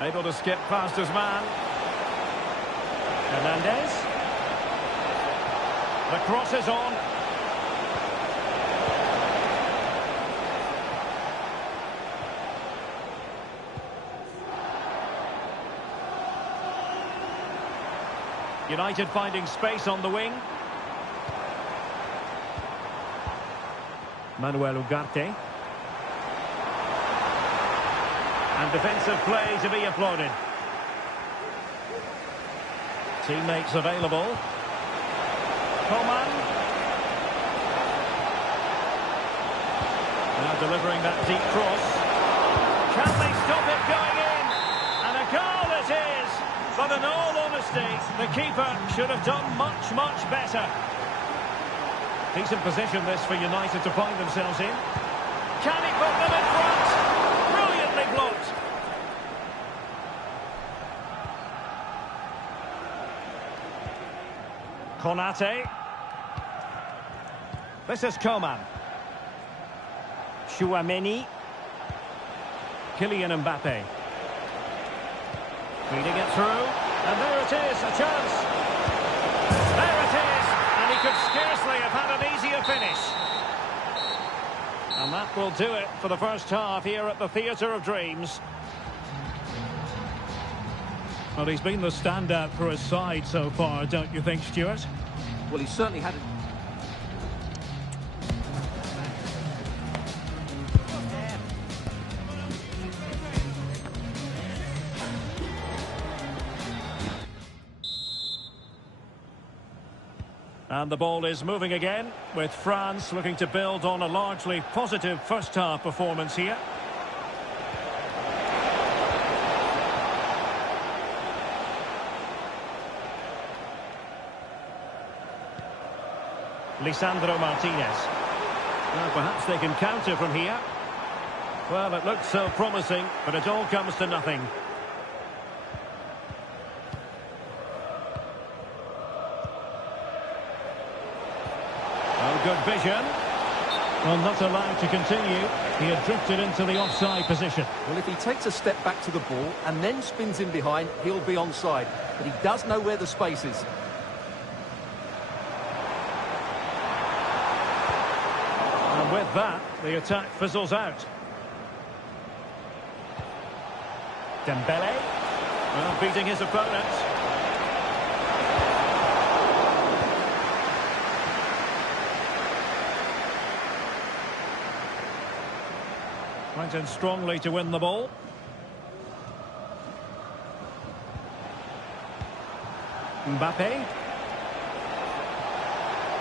Able to skip past his man. Hernandez. The cross is on. United finding space on the wing. Manuel Ugarte. And defensive play to be applauded. Teammates available. Coman. Now delivering that deep cross. Can they stop it going in? And a goal it is! But in all honesty, the keeper should have done much, much better. Decent position this for United to find themselves in. Can he put them in front? Brilliantly blocked. Konate. This is Coman. Chouameni. Kylian Mbappe. Feeding it through, and there it is, a chance. There it is, and he could scarcely have had an easier finish. And that will do it for the first half here at the Theatre of Dreams. Well, he's been the standout for his side so far, don't you think, Stuart? Well, he certainly had it. And the ball is moving again, with France looking to build on a largely positive first-half performance here. Lisandro Martinez. Now perhaps they can counter from here. Well, it looked so promising, but it all comes to nothing. Good vision. Well, not allowed to continue. He had drifted into the offside position. Well, if he takes a step back to the ball and then spins in behind, he'll be onside. But he does know where the space is. And with that, the attack fizzles out. Dembele. Well, beating his opponent. Went in strongly to win the ball. Mbappe.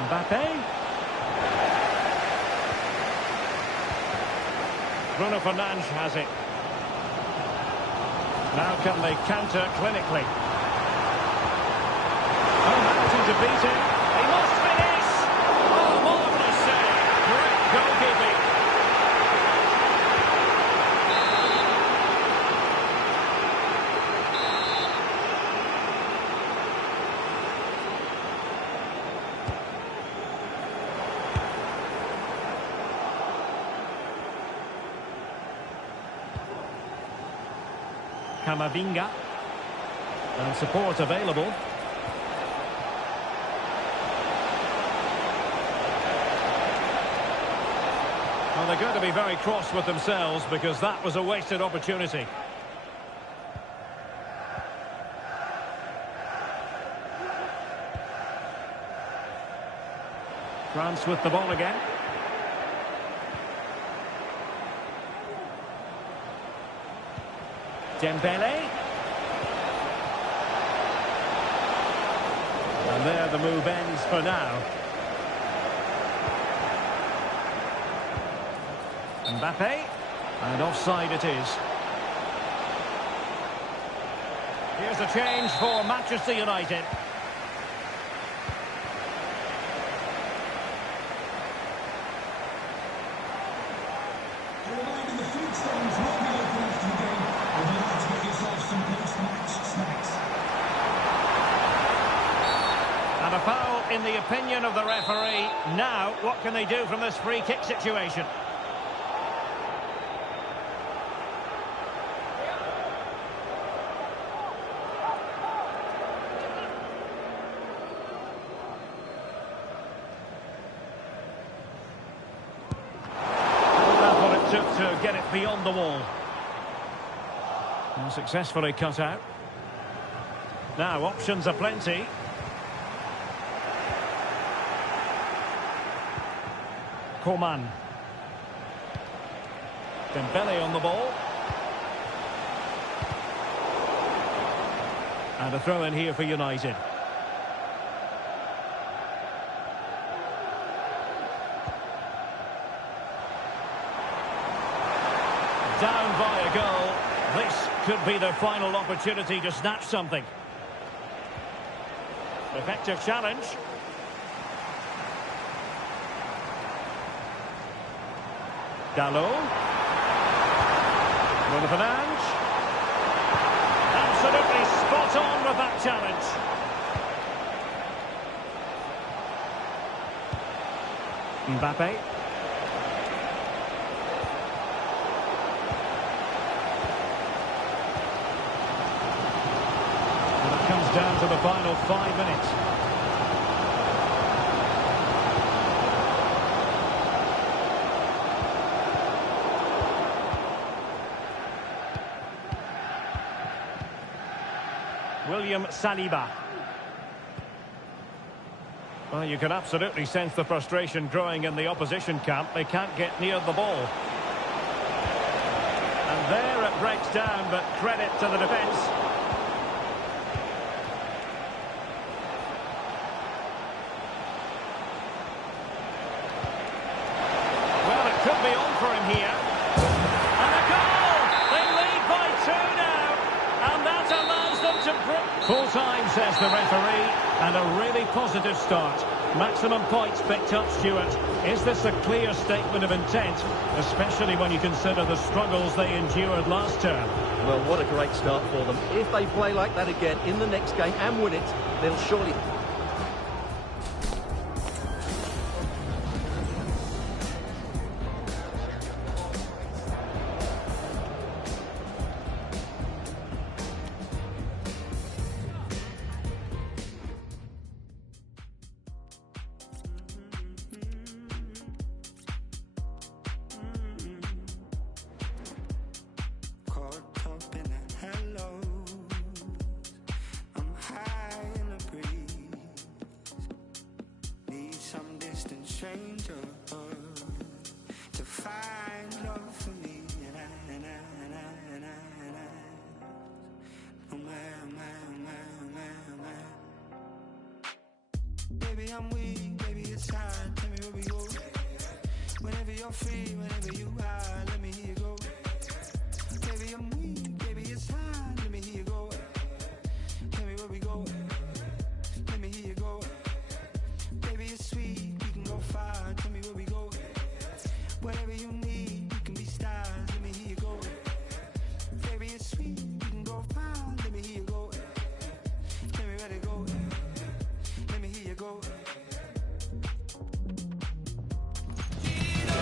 Mbappe. Bruno Fernandes has it. Now can they counter clinically? Oh, managing to beat him. He must finish! Oh, marvellous save. Great goalkeeping. Camavinga. And support available. Well, they're going to be very cross with themselves because that was a wasted opportunity. France with the ball again. Dembele. And there the move ends for now. Mbappe. And offside it is. Here's a change for Manchester United. A reminder, the food stands will be open after the game. If you'd like to get yourself some post-match snacks. And a foul in the opinion of the referee. Now, what can they do from this free kick situation? That's what it took to get it beyond the wall. And successfully cut out. Now, options are plenty. Coman. Dembele on the ball. And a throw in here for United. Down by a goal. This could be their final opportunity to snatch something. Effective challenge. Dalot. Bruno Fernandes. Absolutely spot on with that challenge. Mbappe. And it comes down to the final 5 minutes. William Saliba. Well, you can absolutely sense the frustration growing in the opposition camp. They can't get near the ball. And there it breaks down, but credit to the defence. Well, it could be on for him here. And a goal! They lead by 2 now. And that allows them to... Full time, says the referee, and a really positive start. Maximum points picked up, Stuart. Is this a clear statement of intent, especially when you consider the struggles they endured last term? Well, what a great start for them. If they play like that again in the next game and win it, they'll surely... stranger to find love for me, and I, oh my, oh my, oh my, oh my, oh my. Baby, I'm weak, baby, it's time. Tell me where we go. Whenever you're free, whenever you are, let me hear you go. Baby, I'm weak, baby, it's time. Let me hear you go. Tell me where we go. Let me hear you go. Baby, it's sweet, we can go far. Tell me where we go. Whatever you need, you can be stars. Let me hear you go. Baby, it's sweet, we can go far. Let me hear you go. Tell me where to go. Let me hear you go.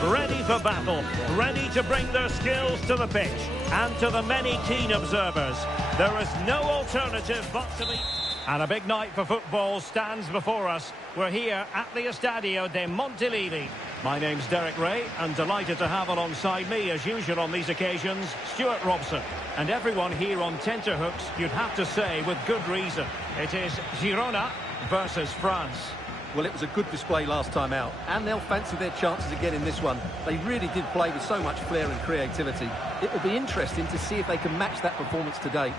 Ready for battle, ready to bring their skills to the pitch, and to the many keen observers, there is no alternative but to be... And a big night for football stands before us. We're here at the Estadio de Montilivi. My name's Derek Ray, and delighted to have alongside me, as usual on these occasions, Stuart Robson. And everyone here on tenterhooks, you'd have to say with good reason. It is Girona versus France. Well, it was a good display last time out, and they'll fancy their chances again in this one. They really did play with so much flair and creativity. It will be interesting to see if they can match that performance today.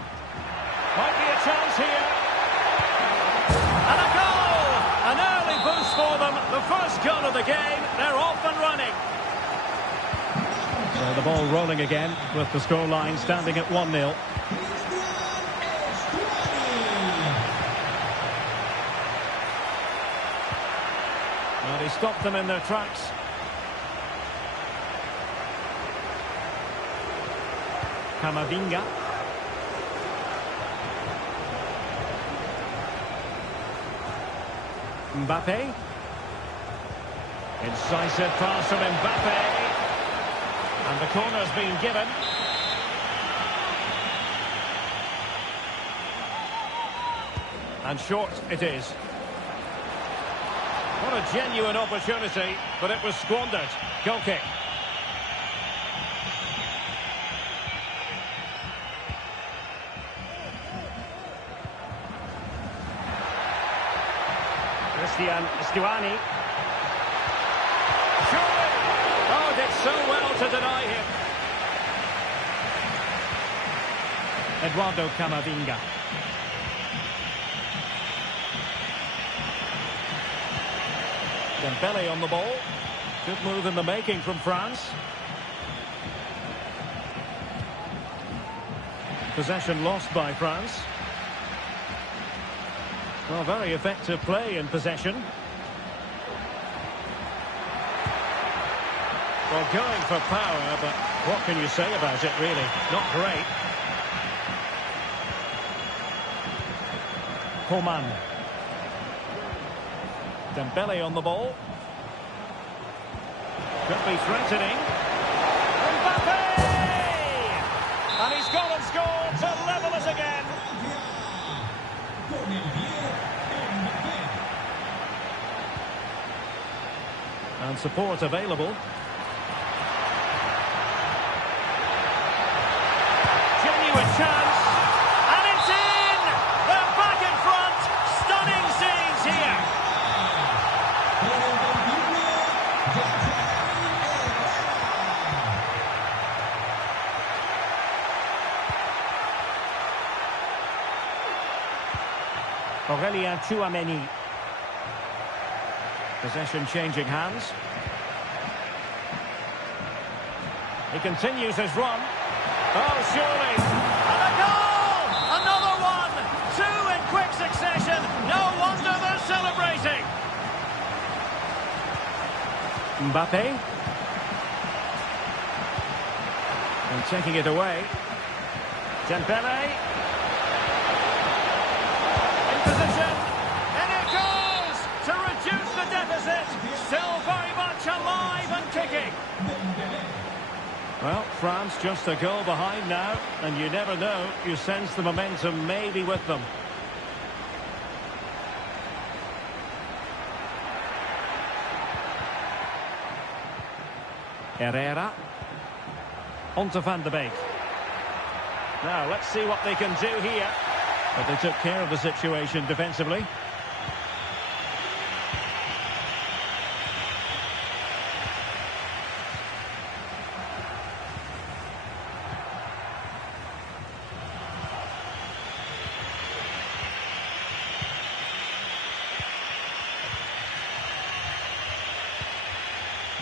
Might be a chance here. And a goal! An early boost for them. The first goal of the game. They're off and running. So the ball rolling again with the scoreline standing at 1-0. Well, he stopped them in their tracks. Camavinga. Mbappe. Incisive pass from Mbappe. And the corner's been given. And short it is. What a genuine opportunity, but it was squandered. Goal kick. Christian Stuani. Surely! Oh, did so well to deny him. Eduardo Camavinga. Dembele on the ball. Good move in the making from France. Possession lost by France. Well, very effective play in possession. Well, going for power, but what can you say about it, really? Not great. Coman. Dembele on the ball. Could be threatening. Mbappe! And he's gone and scored to level us again. And support available. Genuine chance. And it's in! They're back in front. Stunning scenes here. Aurélien Tchouaméni. Possession changing hands. He continues his run. Oh, surely. And a goal! Another one! Two in quick succession. No wonder they're celebrating. Mbappe. And taking it away. Dembele. In position. And it goes to reduce the deficit. Still very much alive and kicking. Well, France just a goal behind now, and you never know, you sense the momentum may be with them. Herrera. On to Van de Beek. Now, let's see what they can do here. But they took care of the situation defensively.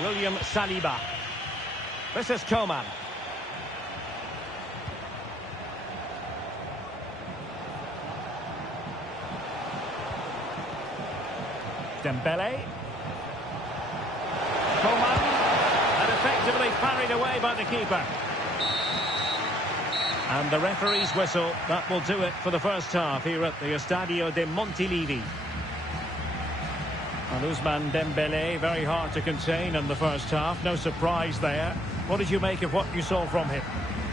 William Saliba. This is Coman. Dembele. Coman. And effectively parried away by the keeper. And the referee's whistle. That will do it for the first half here at the Estadio de Montilivi. And Ousmane Dembele, very hard to contain in the first half. No surprise there. What did you make of what you saw from him?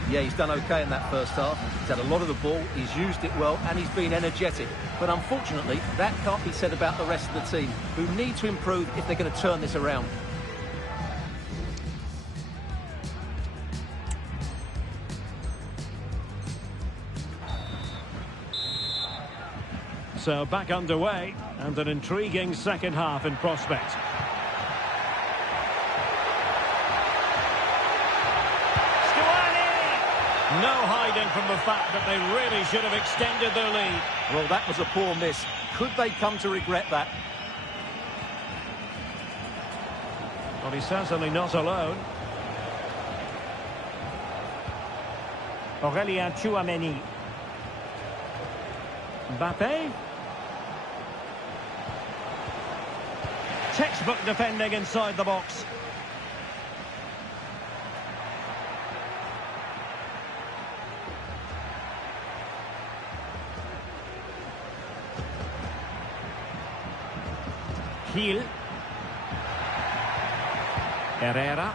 Yeah, he's done okay in that first half. He's had a lot of the ball, he's used it well, and he's been energetic. But unfortunately, that can't be said about the rest of the team, who need to improve if they're going to turn this around. So back underway, and an intriguing second half in prospect. Stuani! No hiding from the fact that they really should have extended their lead. Well, that was a poor miss. Could they come to regret that? Well, he's certainly not alone. Aurélien Tchouameni. Mbappe. Textbook defending inside the box. Gil. Herrera.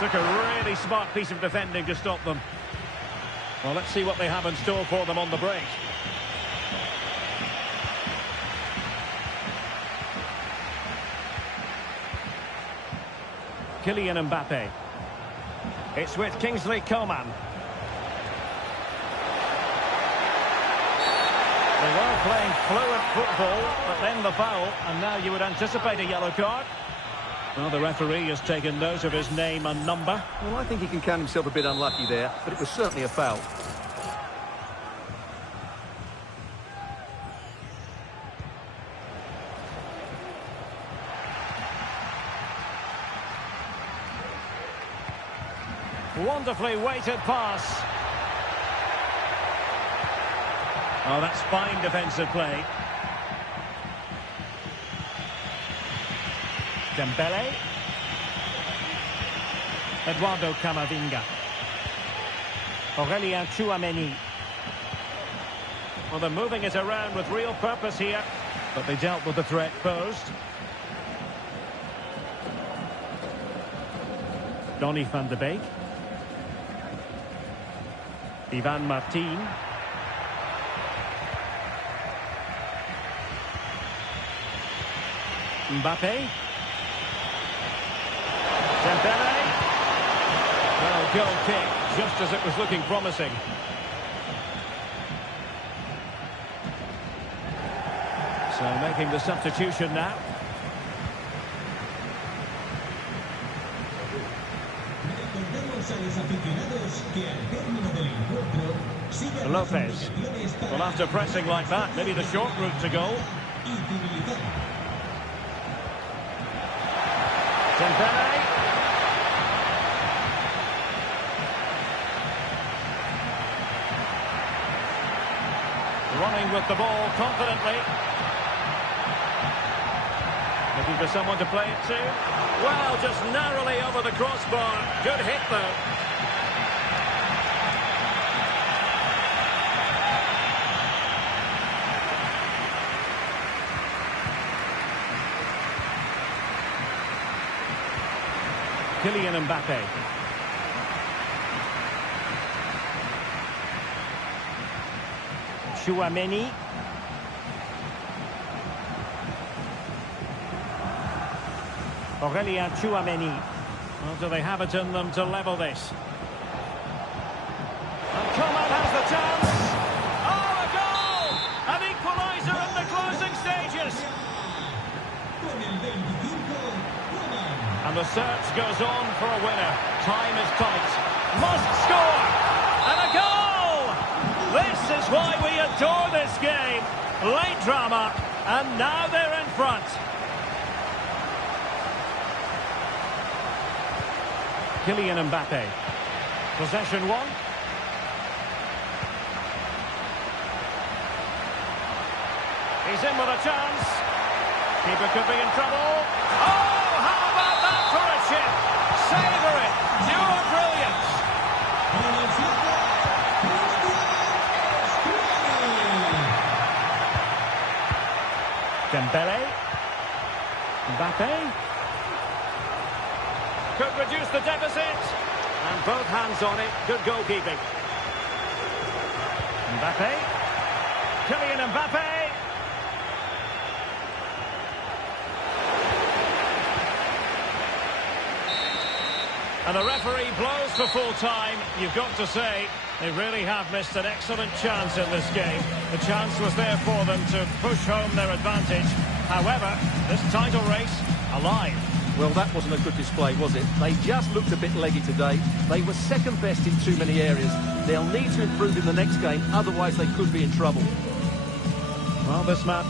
Took a really smart piece of defending to stop them. Well, let's see what they have in store for them on the break. Kylian Mbappe. It's with Kingsley Coman. They were playing fluent football, but then the foul, and now you would anticipate a yellow card. Well, the referee has taken note of his name and number. Well, I think he can count himself a bit unlucky there, but it was certainly a foul. Wonderfully weighted pass. Oh, that's fine defensive play. Dembele. Eduardo Camavinga. Aurélien Tchouameni. Well, they're moving it around with real purpose here, but they dealt with the threat posed. Donny van de Beek. Ivan Martin. Mbappe. Dembele. Well, goal kick, just as it was looking promising. So making the substitution now. Lopez. Well, after pressing like that, maybe the short route to goal. Dembele. Running with the ball confidently. Looking for someone to play it to. Well, just narrowly over the crossbar. Good hit, though. Kylian Mbappe. Tchouameni. Aurélien Tchouameni. Well, do they have it in them to level this? And Coman has the chance. Oh, a goal! An equaliser in the closing stages. And the search goes on for a winner. Time is tight. Must score! And a goal! This is why we adore this game. Late drama, and now they're in front. Kylian Mbappe. Possession one. He's in with a chance. Keeper could be in trouble. Oh, how about that for a chip? Savour it. Pure brilliance. Dembele. Mbappe. Could reduce the deficit. And both hands on it. Good goalkeeping. Mbappe. Kylian Mbappe. And the referee blows for full time. You've got to say, they really have missed an excellent chance in this game. The chance was there for them to push home their advantage. However, this title race, alive. Well, that wasn't a good display, was it? They just looked a bit leggy today. They were second best in too many areas. They'll need to improve in the next game, otherwise they could be in trouble. Well, this match...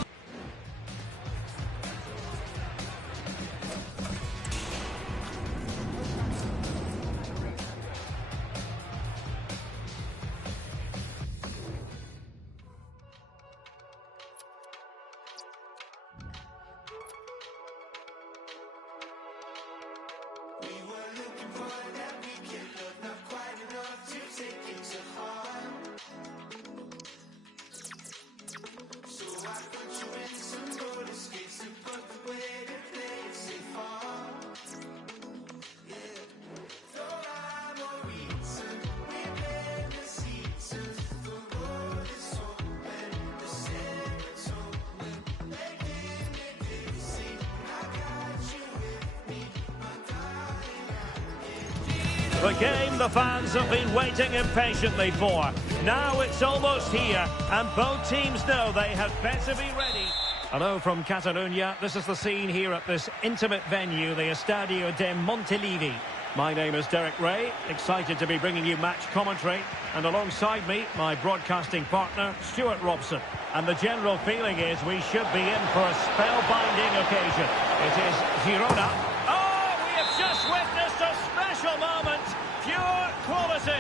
The game the fans have been waiting impatiently for. Now it's almost here, and both teams know they had better be ready. Hello from Catalonia. This is the scene here at this intimate venue, the Estadio de Montilivi. My name is Derek Ray, excited to be bringing you match commentary. And alongside me, my broadcasting partner, Stuart Robson. And the general feeling is we should be in for a spellbinding occasion. It is Girona. Oh, we have just witnessed a special moment. Pure quality.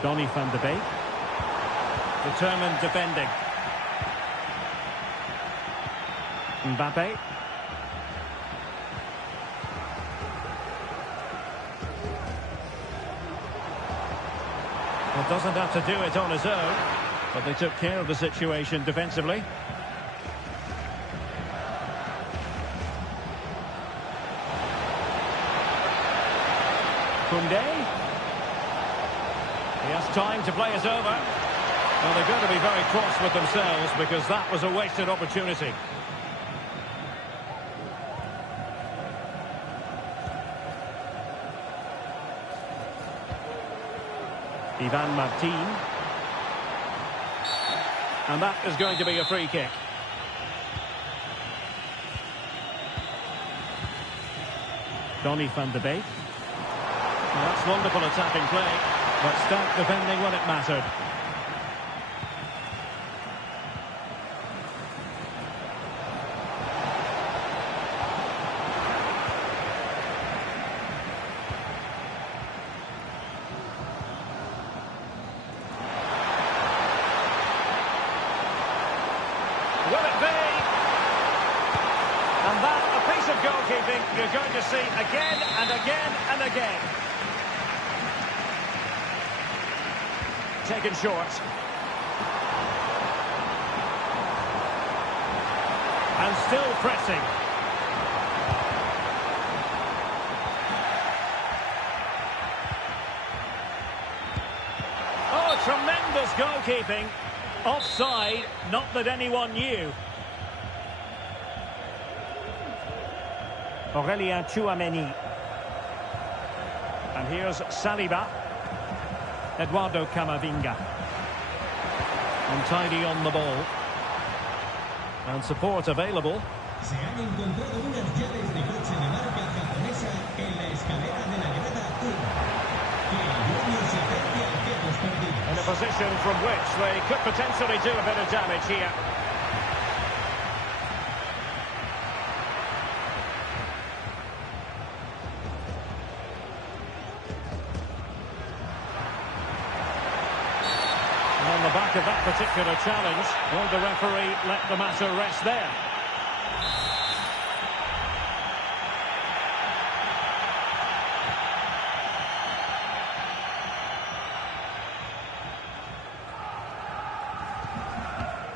Donny van de Beek. Determined defending. Mbappe. Well, doesn't have to do it on his own, but they took care of the situation defensively. Koundé. He has time to play it over. Well, they're going to be very cross with themselves because that was a wasted opportunity. Ivan Martin. And that is going to be a free kick. Donny van de Beek. Well, that's wonderful attacking play, but stark defending when it mattered. Will it be? And that, a piece of goalkeeping you're going to see again and again and again. Taken short. And still pressing. Oh, tremendous goalkeeping. Offside, not that anyone knew. Aurélien Tchouaméni. And here's Saliba. Eduardo Camavinga. Untidy on the ball. And support available. Se han encontrado unas llaves de coche de marca japonesa en la escalera de la grada 1. Que el dueño se acerque al que hemos perdido. In a position from which they could potentially do a bit of damage here. And on the back of that particular challenge, will the referee let the matter rest there?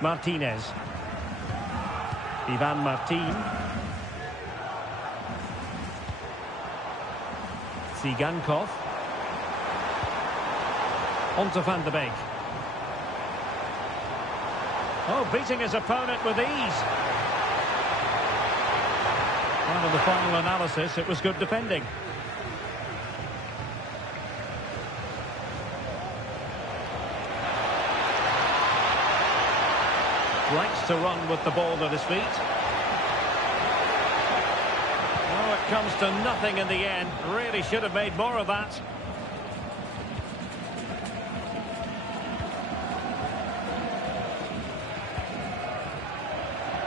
Martinez. Ivan Martin. Tsigankov. On to Van de Beek. Oh, beating his opponent with ease. Well, in the final analysis, it was good defending. Likes to run with the ball at his feet. Oh, it comes to nothing in the end. Really should have made more of that.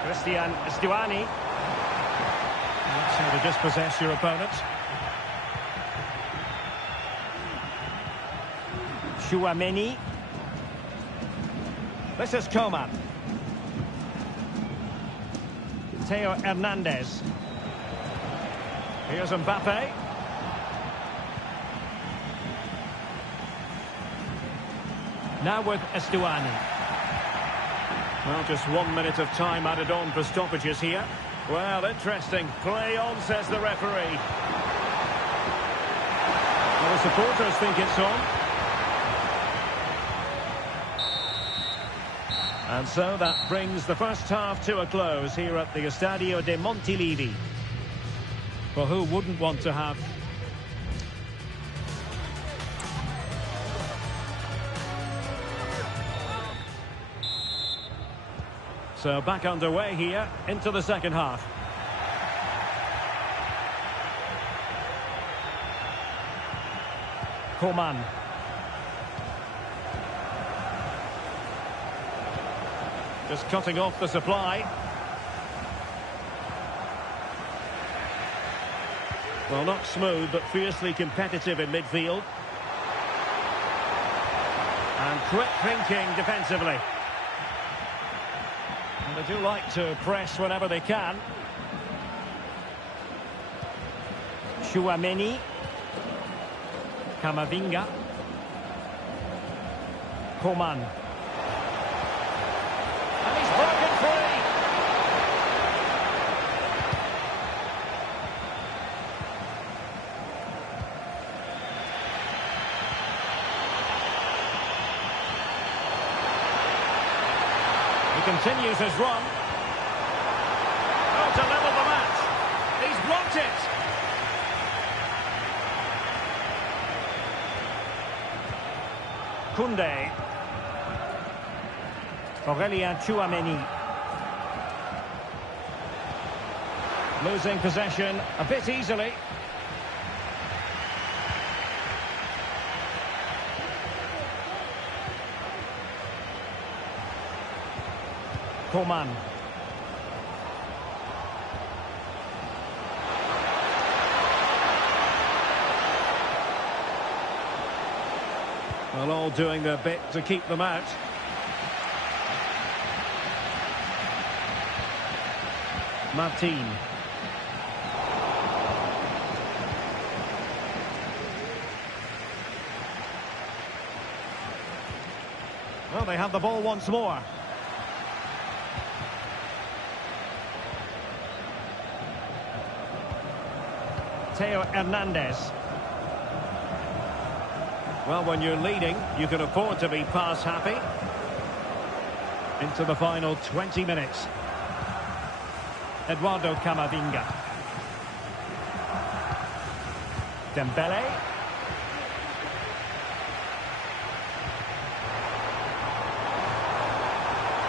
Christian Stuani. That's how to dispossess your opponent. Chouameni. This is Coman. Theo Hernandez. Here's Mbappe. Now with Estuani. Well, just 1 minute of time added on for stoppages here. Well, interesting. Play on, says the referee. Well, the supporters think it's on. And so that brings the first half to a close here at the Estadio de Montilivi. Well, who wouldn't want to have So back underway here into the second half. Coman. Just cutting off the supply. Well, not smooth, but fiercely competitive in midfield. And quick thinking defensively. And they do like to press whenever they can. Chouameni. Camavinga. Coman. And he's broken free. He continues his run. Oh, to level the match. He's blocked it. Koundé. Aurélien Chouameni. Losing possession a bit easily. Coman. Well, all doing their bit to keep them out. Martin. Well, they have the ball once more. Theo Hernandez. Well, when you're leading, you can afford to be pass happy. Into the final 20 minutes. Eduardo Camavinga. Dembele.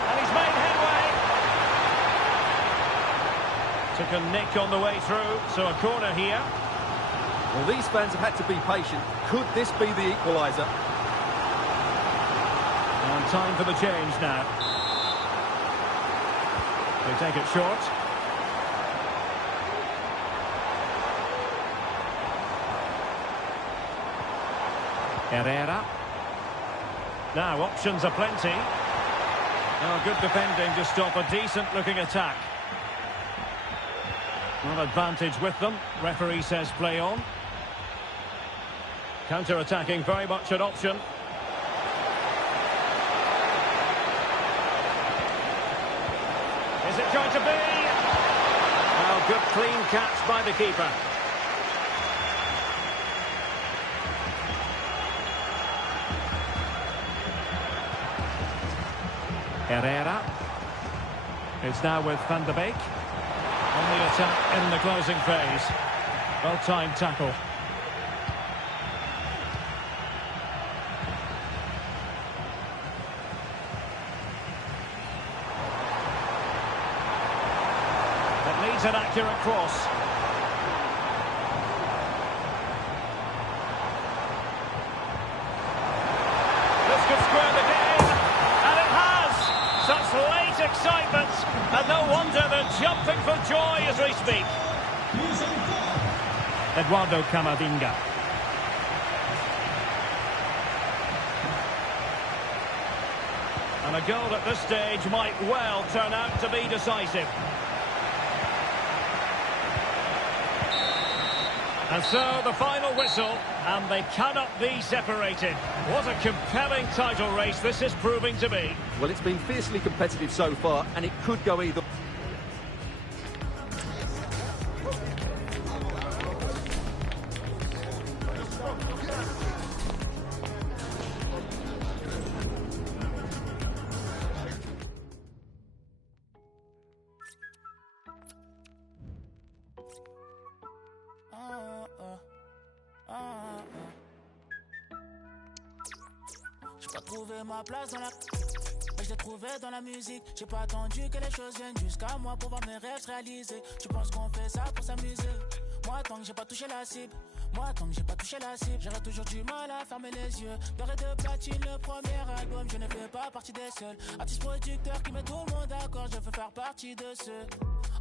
And he's made headway. Took a nick on the way through, so a corner here. Well, these fans have had to be patient. Could this be the equaliser? time for the change now. They take it short. Herrera. Now options are plenty. Oh, good defending to stop a decent-looking attack. One advantage with them. Referee says play on. Counter-attacking, very much an option. Is it going to be? Well, good clean catch by the keeper. Herrera. It's now with Van de Beek. On the attack in the closing phase. Well-timed tackle. It needs an accurate cross. This could square the game. And it has! Such late excitement. And no wonder they're jumping for joy as we speak. Eduardo Camavinga. And a goal at this stage might well turn out to be decisive. And so the final whistle, and they cannot be separated. What a compelling title race this is proving to be. Well, it's been fiercely competitive so far, and it could go either. J'ai pas trouvé ma place dans la... Mais je l'ai trouvé dans la musique. J'ai pas attendu que les choses viennent jusqu'à moi pour voir mes rêves se réaliser. Tu penses qu'on fait ça pour s'amuser? Moi tant que j'ai pas touché la cible. Moi tant que j'ai pas touché la cible. J'aurais toujours du mal à fermer les yeux. D'or et de platine, le premier album. Je ne fais pas partie des seuls artistes producteurs qui mettent tout le monde d'accord. Je veux faire partie de ceux.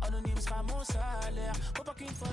Anonyme sera mon salaire. Faut pas qu'une fois...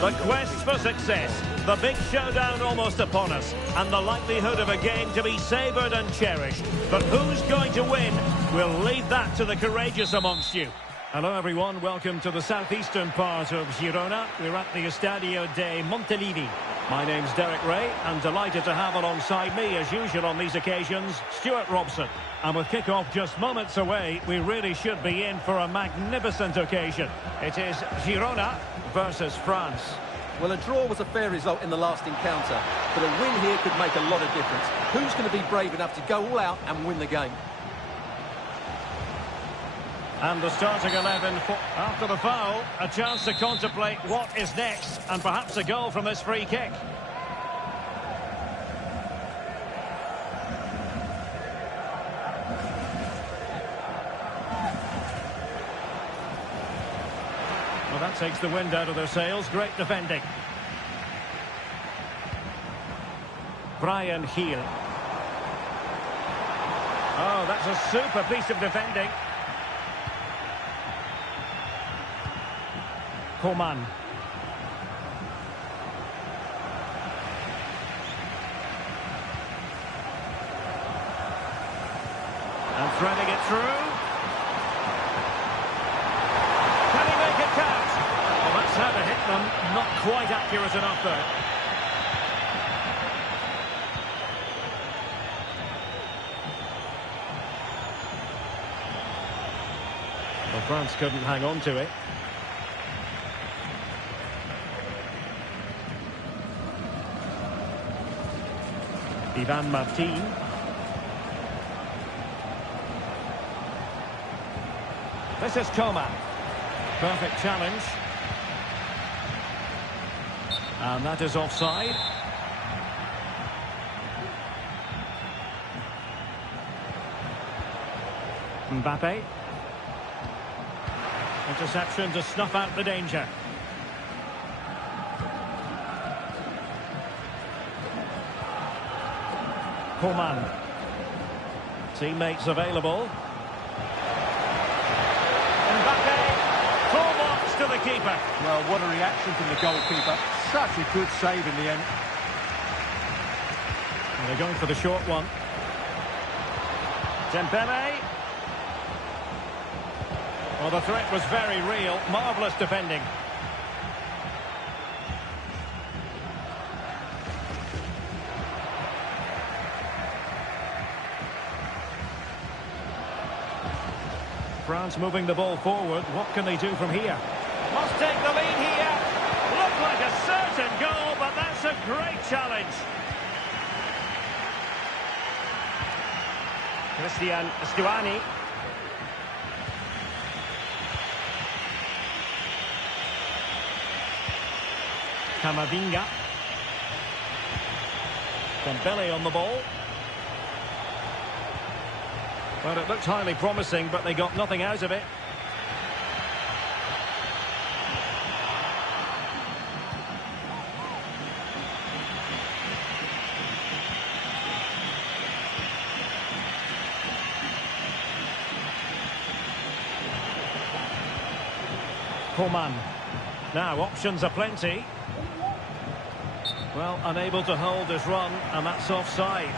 The quest for success. The big showdown almost upon us. And the likelihood of a game to be savoured and cherished. But who's going to win? We'll leave that to the courageous amongst you. Hello everyone, welcome to the southeastern part of Girona. We're at the Estadio de Montilivi. My name's Derek Ray, and delighted to have alongside me, as usual on these occasions, Stuart Robson. And with kick-off just moments away, we really should be in for a magnificent occasion. It is Girona versus France. Well, a draw was a fair result in the last encounter, but a win here could make a lot of difference. Who's going to be brave enough to go all out and win the game? And the starting 11 after the foul, a chance to contemplate what is next, and perhaps a goal from this free kick. Well, that takes the wind out of their sails. Great defending. Brian Heel. Oh, that's a super piece of defending. Coman. And threading it through. Can he make it count? Well, that's how to hit them. Not quite accurate enough, though. Well, France couldn't hang on to it. Ivan Martin. This is Coman. Perfect challenge. And that is offside. Mbappe. Interception to snuff out the danger. Coman. Teammates available. Mbappe, full box to the keeper. Well, what a reaction from the goalkeeper. Such a good save in the end. And they're going for the short one. Dembele. Well, the threat was very real. Marvellous defending. France moving the ball forward. What can they do from here? Must take the lead here. Looked like a certain goal, but that's a great challenge. Christian Stuani. Camavinga. Dembele on the ball. Well, it looked highly promising, but they got nothing out of it. Coman. Now, options are plenty. Well, unable to hold his run, and that's offside.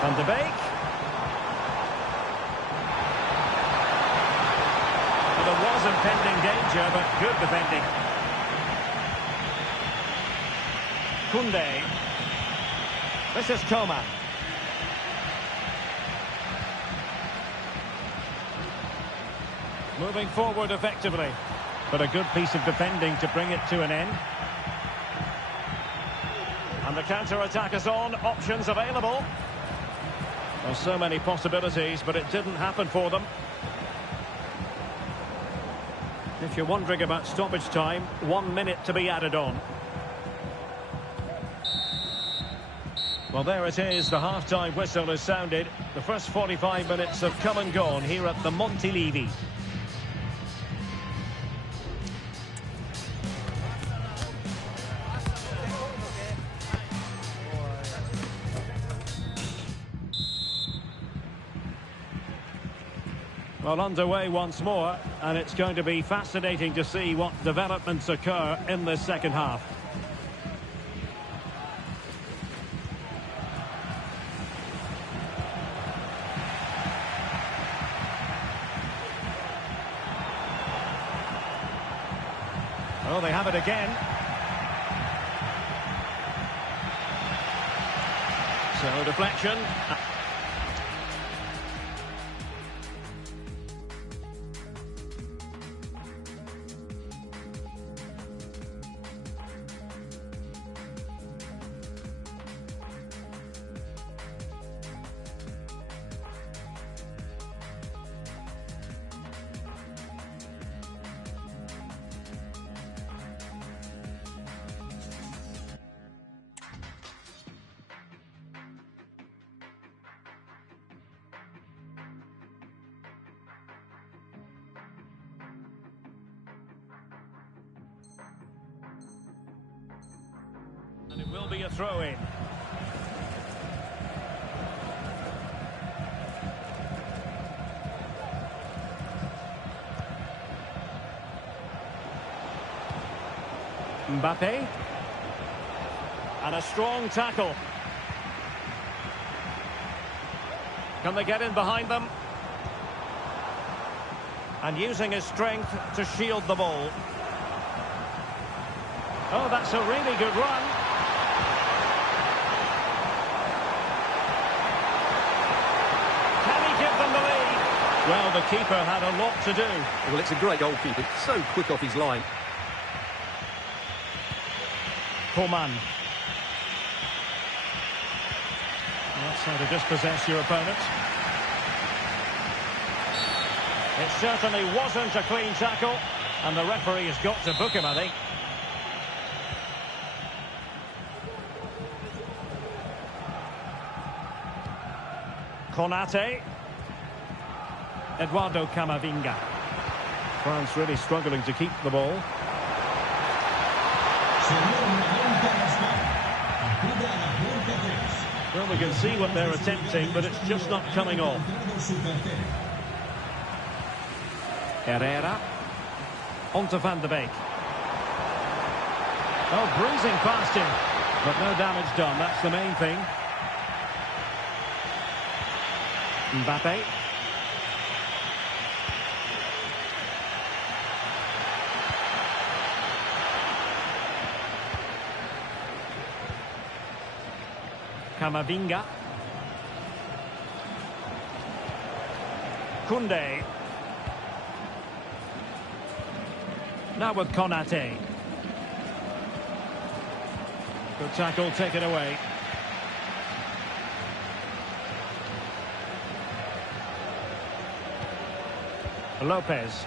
Van de Beek. Well, there was impending danger, but good defending. Koundé. This is Coman. Moving forward effectively, but a good piece of defending to bring it to an end. And the counter-attack is on, options available. Well, so many possibilities, but it didn't happen for them. If you're wondering about stoppage time, 1 minute to be added on. Well, there it is. The half-time whistle has sounded. The first 45 minutes have come and gone here at the Montilivi. Well, underway once more, and it's going to be fascinating to see what developments occur in this second half. Oh, they have it again. So, deflection. And it will be a throw-in. Mbappe. And a strong tackle. Can they get in behind them? And using his strength to shield the ball. Oh, that's a really good run. Can he give them the lead? Well, the keeper had a lot to do. Well, it's a great goalkeeper. So quick off his line. Coman. That's how to dispossess your opponent. It certainly wasn't a clean tackle, and the referee has got to book him, I think. Konate. Eduardo Camavinga. France really struggling to keep the ball. Well, we can see what they're attempting, but it's just not coming off. Herrera. On to Van de Beek. Oh, breezing past him. But no damage done, that's the main thing. Mbappe. Camavinga. Koundé. Now with Konate. Good tackle taken away. Lopez.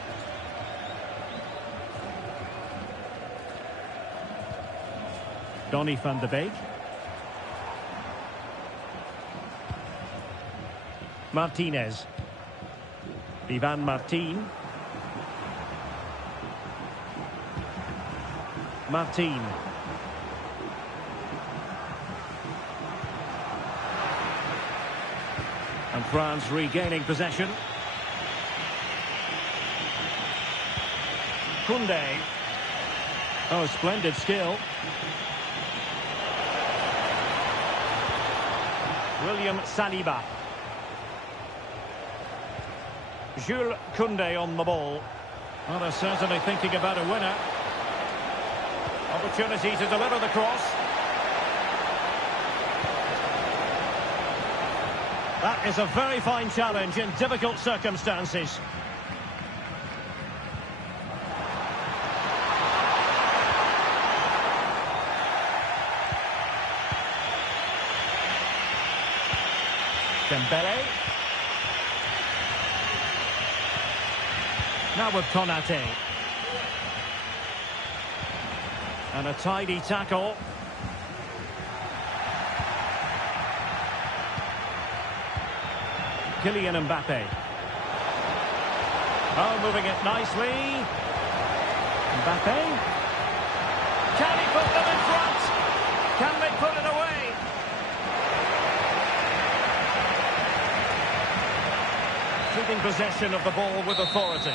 Donny van de Beek. Martinez. Ivan Martin. Martin. And France regaining possession. Koundé. Oh, splendid skill. William Saliba. Jules Koundé on the ball. Well, they're certainly thinking about a winner. Opportunity to deliver the cross. That is a very fine challenge in difficult circumstances. Dembele. Now with Konate. And a tidy tackle. Kylian Mbappe. Oh, moving it nicely. Mbappe. Can he put them in front? Can they put it away? Keeping possession of the ball with authority.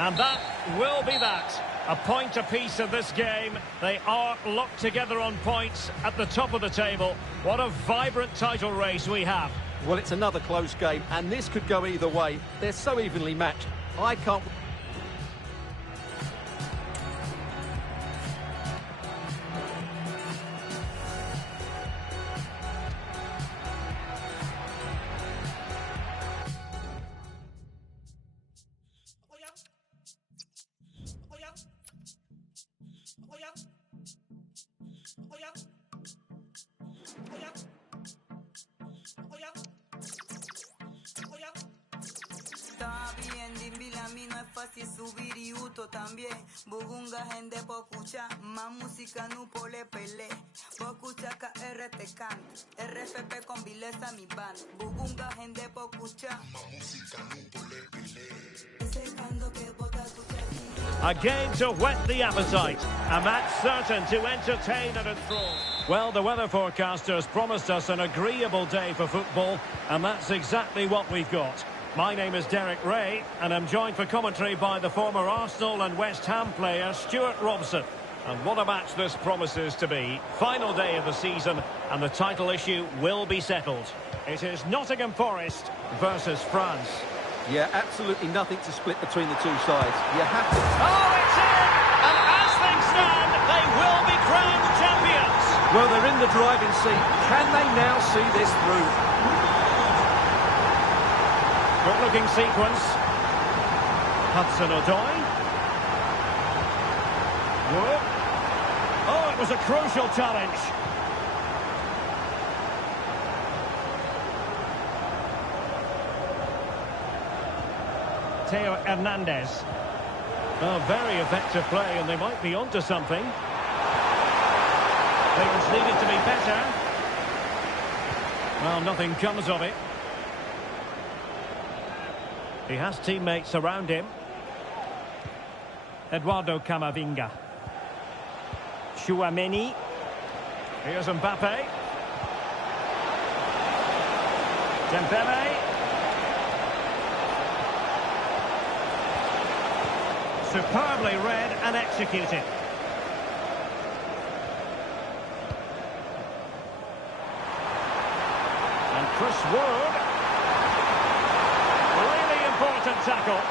And that will be that. A point apiece in this game. They are locked together on points at the top of the table. What a vibrant title race we have. Well, it's another close game, and this could go either way. They're so evenly matched. I can't... También, bugunga gente por escuchar más música no pole pele. Por escuchar KRT can, RFP con vileza mi band. Bugunga gente por escuchar más música no pole pele. Ese canto que bota tu A game to whet the appetite. A match certain to entertain and enthrall. Well, the weather forecasters promised us an agreeable day for football, and that's exactly what we've got. My name is Derek Ray, and I'm joined for commentary by the former Arsenal and West Ham player Stuart Robson. And what a match this promises to be. Final day of the season, and the title issue will be settled. It is Nottingham Forest versus France. Yeah, absolutely nothing to split between the two sides. You have to... Oh, it's in! And as things stand, they will be crowned champions. Well, they're in the driving seat. Can they now see this through? Good-looking sequence. Hudson-Odoi. Oh, it was a crucial challenge. Theo Hernandez. Oh, very effective play, and they might be onto something. Things needed to be better. Well, nothing comes of it. He has teammates around him. Eduardo Camavinga. Chouameni. Here's Mbappe. Dembele. Superbly read and executed. And Chris Wood. Really important tackle.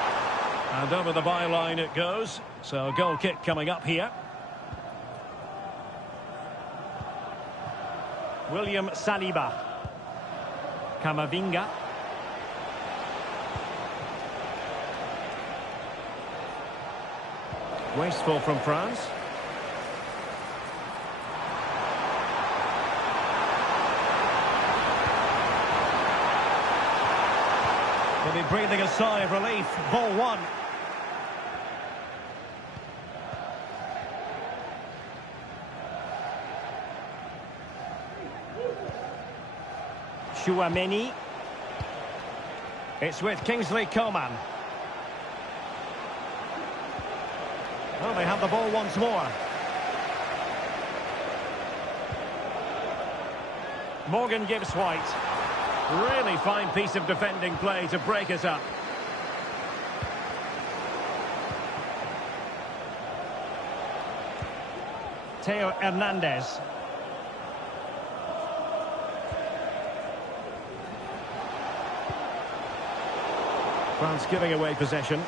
And over the byline it goes. So a goal kick coming up here. William Saliba. Camavinga. Wasteful from France. They'll be breathing a sigh of relief. Ball one. Chouameni. It's with Kingsley Coman. Well, they have the ball once more. Morgan Gibbs White. Really fine piece of defending play to break it up. Theo Hernandez. France giving away possession.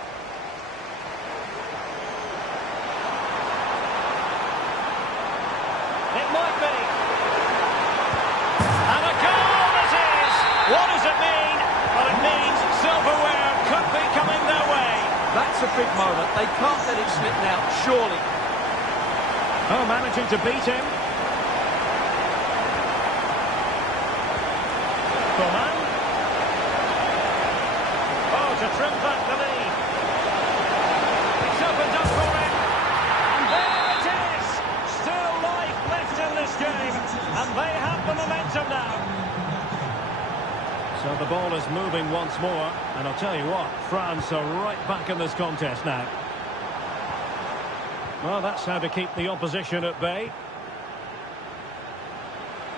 It might be. And a goal it is! What does it mean? Well, it means silverware could be coming their way. That's a big moment. They can't let it slip now, surely. Oh, managing to beat him. Coman. Oh, to trim back the lead. It's opened up for him. And there it is. Still life left in this game. And they have the momentum now. So the ball is moving once more. And I'll tell you what, France are right back in this contest now. Well, that's how to keep the opposition at bay.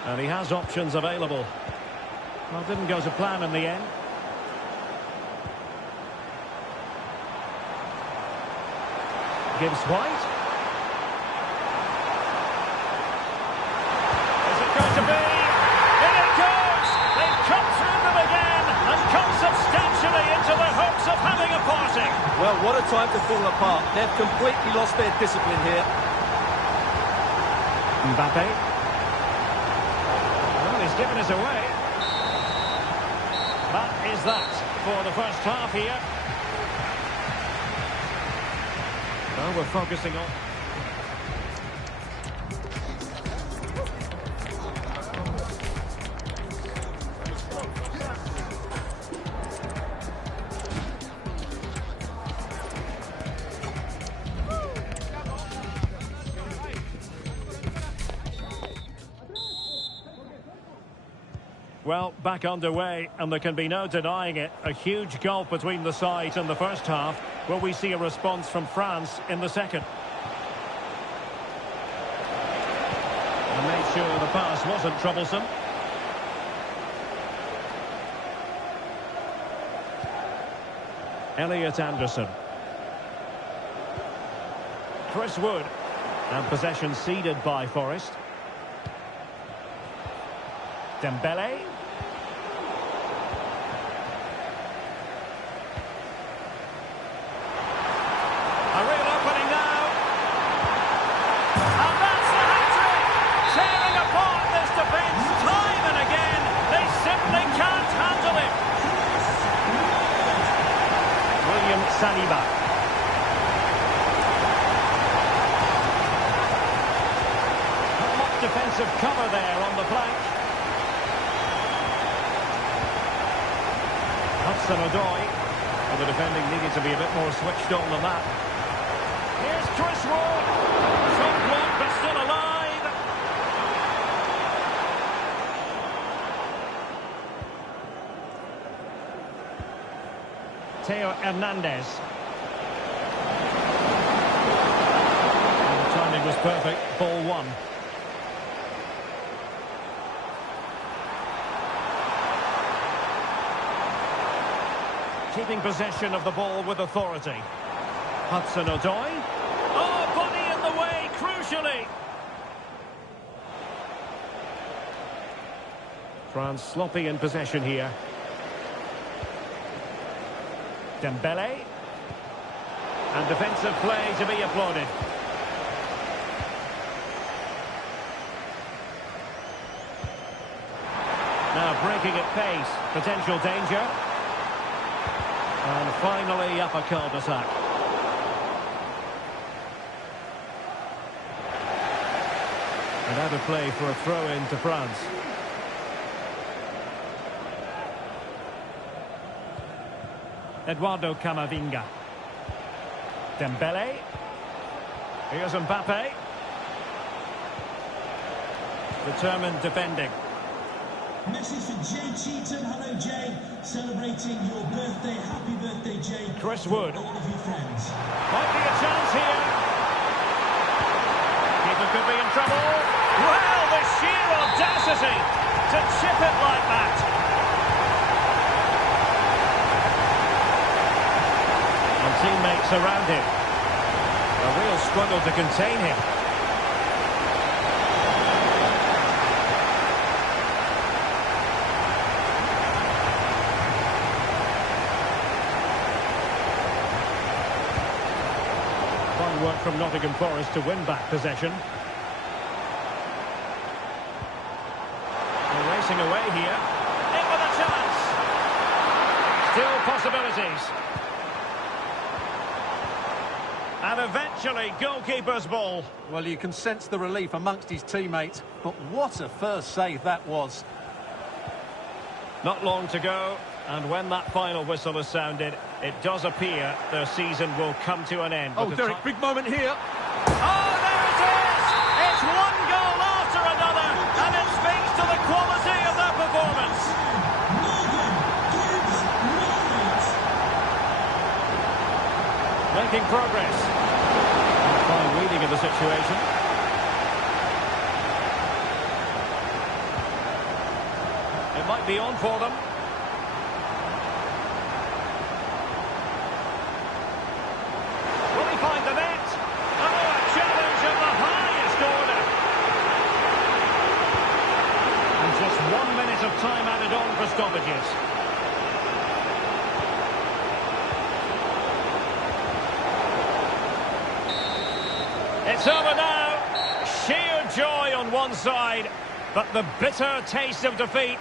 And he has options available. Well, didn't go to plan in the end. Gibbs White. Is it going to be? In it goes! They've come through them again and come substantially into the hopes of having a party. Well, what a time to fall apart. They've completely lost their discipline here. Mbappe. Well, he's given us away. That is that for the first half here. Well, we're focusing on... Well, back underway, and there can be no denying it. A huge gulf between the sides in the first half. Will we see a response from France in the second? And made sure the pass wasn't troublesome. Elliot Anderson. Chris Wood. And possession ceded by Forest. Dembele. A real opening now. And that's the hat-trick! Tearing apart this defence time and again. They simply can't handle it. William Saliba. Not much defensive cover there on the flank. Hudson-Odoi. Well, the defending needed to be a bit more switched on than that. Here's Chris Wood. Shot blocked, but still alive. Theo Hernandez. And the timing was perfect. Ball one. Keeping possession of the ball with authority. Hudson-Odoi. Oh, body in the way, crucially. France sloppy in possession here. Dembele. And defensive play to be applauded. Now breaking at pace. Potential danger. And finally up a cul-de-sac. And out of play for a throw-in to France. Eduardo Camavinga. Dembele. Here's Mbappe. Determined defending. Message for Jay Cheatham. Hello, Jay. Celebrating your birthday. Happy birthday, Jay. Chris Wood. All of your friends. Might be a chance here. Keeper could be in trouble. Well, the sheer audacity to chip it like that. And teammates around him. A real struggle to contain him. Fine work from Nottingham Forest to win back possession. They're racing away here. In with a chance. Still possibilities. And eventually, goalkeeper's ball. Well, you can sense the relief amongst his teammates, but what a first save that was. Not long to go, and when that final whistle is sounded, it does appear their season will come to an end. Oh, Derek, big moment here. Oh, there it is! It's one goal after another, and it speaks to the quality of their performance. Making progress. Fine reading of the situation. It might be on for them. Will he find the net? Oh, a challenge of the highest order. And just 1 minute of time added on for stoppages. It's over now. Sheer joy on one side, but the bitter taste of defeat